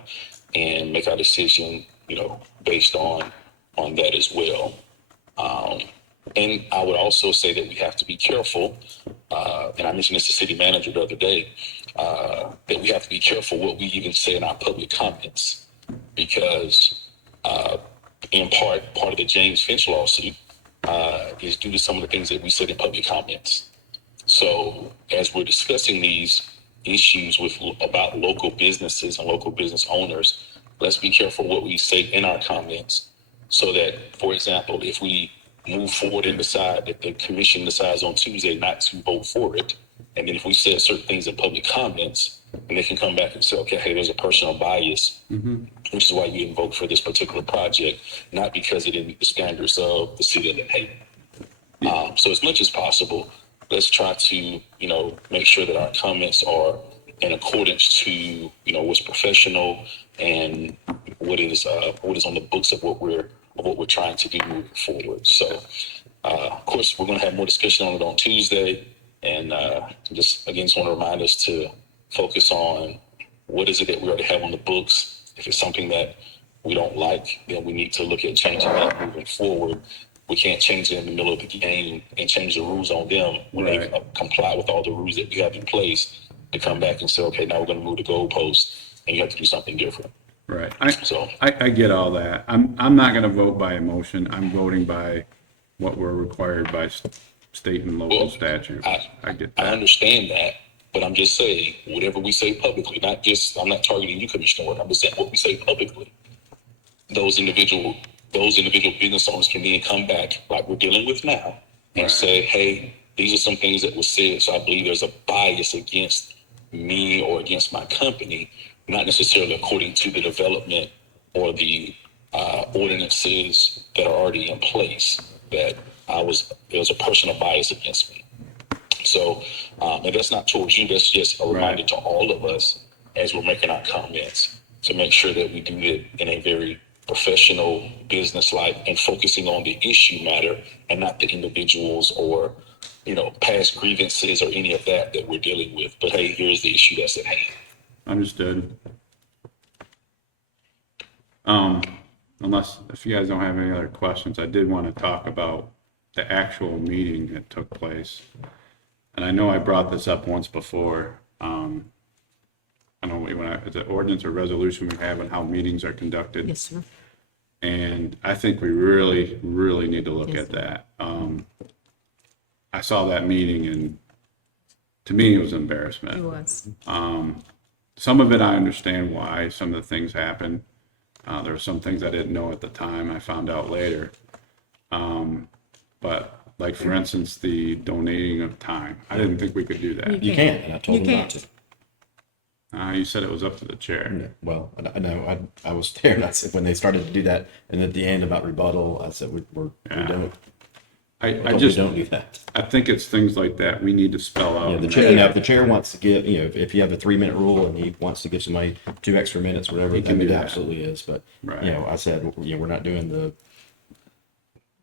and make our decision, based on that as well. And I would also say that we have to be careful, and I mentioned this to city manager the other day, that we have to be careful what we even say in our public comments, because in part of the James Finch lawsuit is due to some of the things that we said in public comments. So as we're discussing these issues about local businesses and local business owners, let's be careful what we say in our comments so that, for example, if we move forward and decide that the commission decides on Tuesday not to vote for it, and then if we said certain things in public comments, and they can come back and say, okay, hey, there's a personal bias, which is why you didn't vote for this particular project, not because it didn't meet the standards of the city of Lynn Haven. So as much as possible, let's try to, make sure that our comments are in accordance to, what's professional and what is on the books of what we're trying to do moving forward. So, of course, we're going to have more discussion on it on Tuesday, and just want to remind us to focus on what is it that we already have on the books. If it's something that we don't like, then we need to look at changing that moving forward. We can't change it in the middle of the game and change the rules on them when they comply with all the rules that we have in place to come back and say, okay, now we're going to move the goalpost and you have to do something different. Right. I get all that. I'm not going to vote by emotion. I'm voting by what we're required by state and local statutes. I get that. I understand that, but I'm just saying, whatever we say publicly, I'm not targeting you, Commissioner Ward. I'm just saying what we say publicly. Those individual business owners can then come back like we're dealing with now and say, hey, these are some things that were said. So I believe there's a bias against me or against my company, not necessarily according to the development or the ordinances that are already in place, that there was a personal bias against me. So, and that's not towards you, that's just a reminder to all of us as we're making our comments to make sure that we do it in a very professional, business-like, and focusing on the issue matter and not the individuals or, past grievances or any of that we're dealing with. But hey, here's the issue that's at hand. Understood. If you guys don't have any other questions, I did want to talk about the actual meeting that took place. And I know I brought this up once before. I don't know, is it ordinance or resolution we have on how meetings are conducted? Yes, sir. And I think we really, really need to look at that. I saw that meeting and to me, it was embarrassment. It was. Some of it, I understand why some of the things happened. There were some things I didn't know at the time. I found out later. But like, for instance, the donating of time. I didn't think we could do that. You can't, and I told him not to. You said it was up to the chair. Well, I know, I was there, and I said, when they started to do that, and at the end about rebuttal, I said, we don't. I We just don't do that. I think it's things like that we need to spell out. Yeah, the chair, if the chair wants to give, if you have a 3-minute rule and he wants to give somebody 2 extra minutes, whatever, He can do it that. absolutely is. But, Right. I said, we're not doing the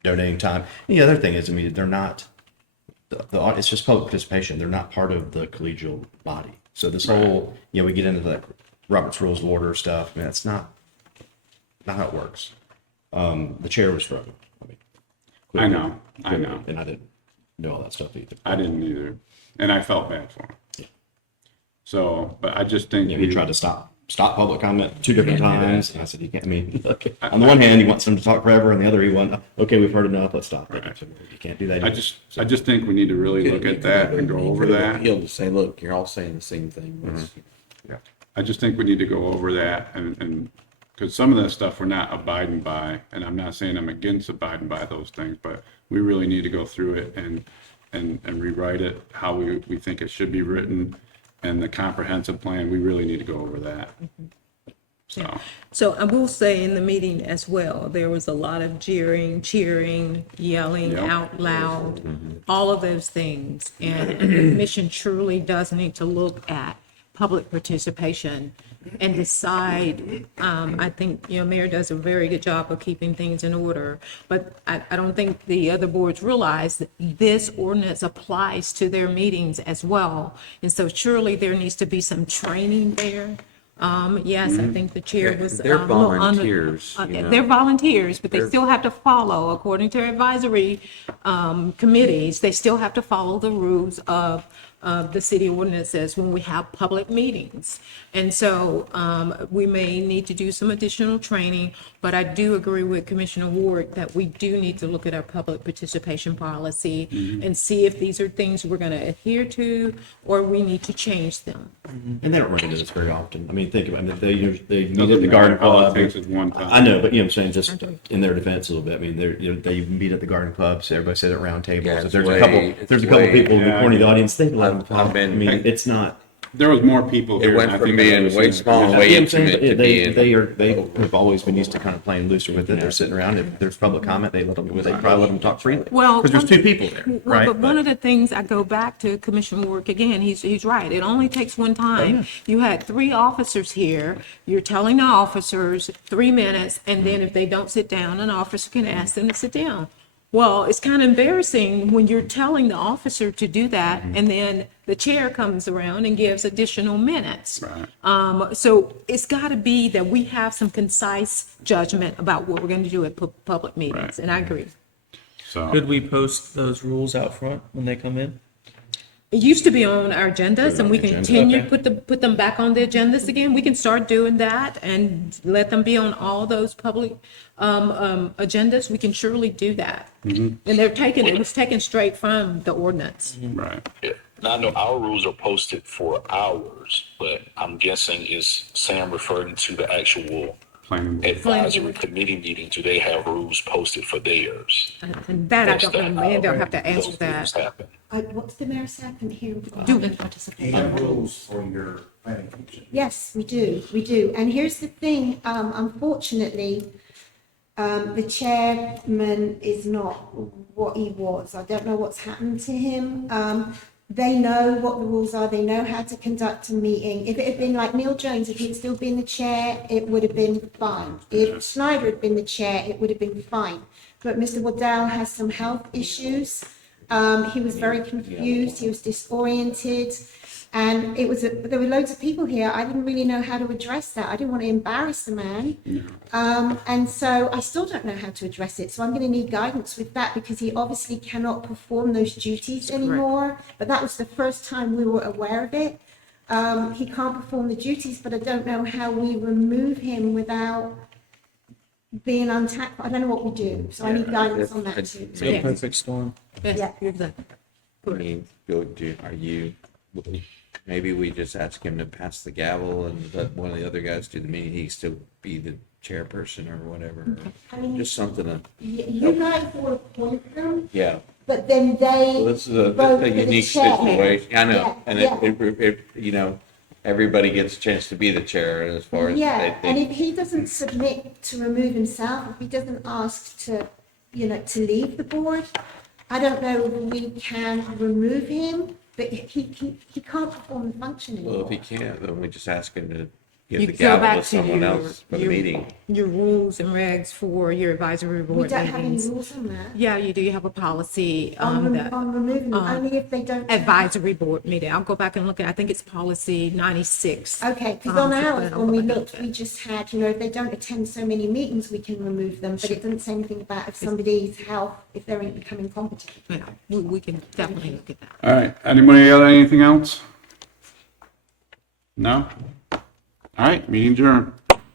donating time. And the other thing is, they're not, it's just public participation. They're not part of the collegial body. So this whole, we get into that Robert's Rules of Order stuff. That's not how it works. The chair was struggling. I know. And I didn't know all that stuff either. I didn't either. And I felt bad for him. Yeah. So, but I just think He tried to stop public comment 2 different times. And I said, you can't, on the one hand, he wants them to talk forever. On the other, he wants, okay, we've heard enough, let's stop. Right. You can't do that. I just think we need to really look at that and go over that. He'll just say, look, you're all saying the same thing. I just think we need to go over that and because some of that stuff we're not abiding by, and I'm not saying I'm against abiding by those things, but we really need to go through it and rewrite it how we think it should be written, and the comprehensive plan, we really need to go over that. So I will say in the meeting as well, there was a lot of jeering, cheering, yelling Yep. out loud, all of those things. And the commission truly does need to look at public participation and decide. I think, Mayor does a very good job of keeping things in order, but I don't think the other boards realize that this ordinance applies to their meetings as well. And so surely there needs to be some training there. Yes, I think the chair was. They're a little under- volunteers, They're volunteers, but they still have to follow, according to advisory committees, they still have to follow the rules of the city ordinances when we have public meetings. And so we may need to do some additional training, but I do agree with Commissioner Ward that we do need to look at our public participation policy and see if these are things we're going to adhere to or we need to change them. And they don't run into this very often. I mean, think about it. They meet Doesn't at the garden matter. All it club. takes is one time. I know, but you know what I'm saying, just in their defense a little bit. I mean, they meet at the garden club, so everybody sit at round tables. Yeah, If it's there's way- a couple, it's there's a couple way- people in the Yeah, corner of the audience, they let them I've talk. I been- mean, it's not. There was more people It here. went than I from think I've being ever way seen. small and You way know what I'm saying? intimate But to they being. have always been used to kind of playing looser with it. They're sitting around. If there's public comment, they probably let them talk freely. Well, Because there's two people there, Well, right? but one of the things, I go back to Commissioner Work again, he's right. It only takes one time. You had 3 officers here. You're telling the officers 3 minutes, and then if they don't sit down, an officer can ask them to sit down. Well, it's kind of embarrassing when you're telling the officer to do that, and then the chair comes around and gives additional minutes. Right. So it's got to be that we have some concise judgment about what we're going to do at public meetings, Right. and I agree. So, Could we post those rules out front when they come in? It used to be on our agendas, and we agenda. continue, Okay. put them back on the agendas again. We can start doing that and let them be on all those public agendas. We can surely do that. And it was taken straight from the ordinance. right. Yeah. Now, I know our rules are posted for ours, but I'm guessing is Sam referring to the actual Planning. advisory committee meeting? Do they have rules posted for theirs? And that I That's don't know, man, they'll have to answer those that. rules happen. What did the mayor say? I couldn't hear him. I Do- didn't You participate. have rules for your planning commission. Yes, we do. And here's the thing, unfortunately, the chairman is not what he was. I don't know what's happened to him. They know what the rules are. They know how to conduct a meeting. If it had been like Neil Jones, if he'd still been the chair, it would have been fine. If Snyder had been the chair, it would have been fine. But Mr. Waddell has some health issues. He was very confused. He was disoriented. And there were loads of people here. I didn't really know how to address that. I didn't want to embarrass the man. And so I still don't know how to address it. So I'm going to need guidance with that because he obviously cannot perform those duties anymore. But that was the first time we were aware of it. He can't perform the duties, but I don't know how we remove him without being untactful. I don't know what we do. So I need guidance on that too. It's a perfect storm. Yes, Yeah. you're exactly. I mean, maybe we just ask him to pass the gavel and let one of the other guys do the meeting, he still be the chairperson or whatever. I mean, Just something to, you guys will appoint them, yeah. but then they. Well, this is a vote for the unique chair. situation, I know, Yeah, and yeah. you know, everybody gets a chance to be the chair as far as. Yeah, they- and if he doesn't submit to remove himself, if he doesn't ask to, to leave the board, I don't know if we can remove him, but he can't perform the function Well, if anymore. he can't, then we just ask him to give You the go gavel back to to someone your- else for the your- meeting. Your rules and regs for your advisory We board don't have any meetings. rules on that, Yeah, you do. You have a policy, on that removing them, only if they don't. advisory board meeting. I'll go back and look at, I think it's policy 96. Okay, because on so ours, I'll when go we back and looked, look we at it. just had, if they don't attend so many meetings, we can remove them, but it doesn't say anything about if somebody's health, if they're becoming competent. Yeah, we can definitely look at that. All right. Anybody got anything else? No? All right, meeting adjourned.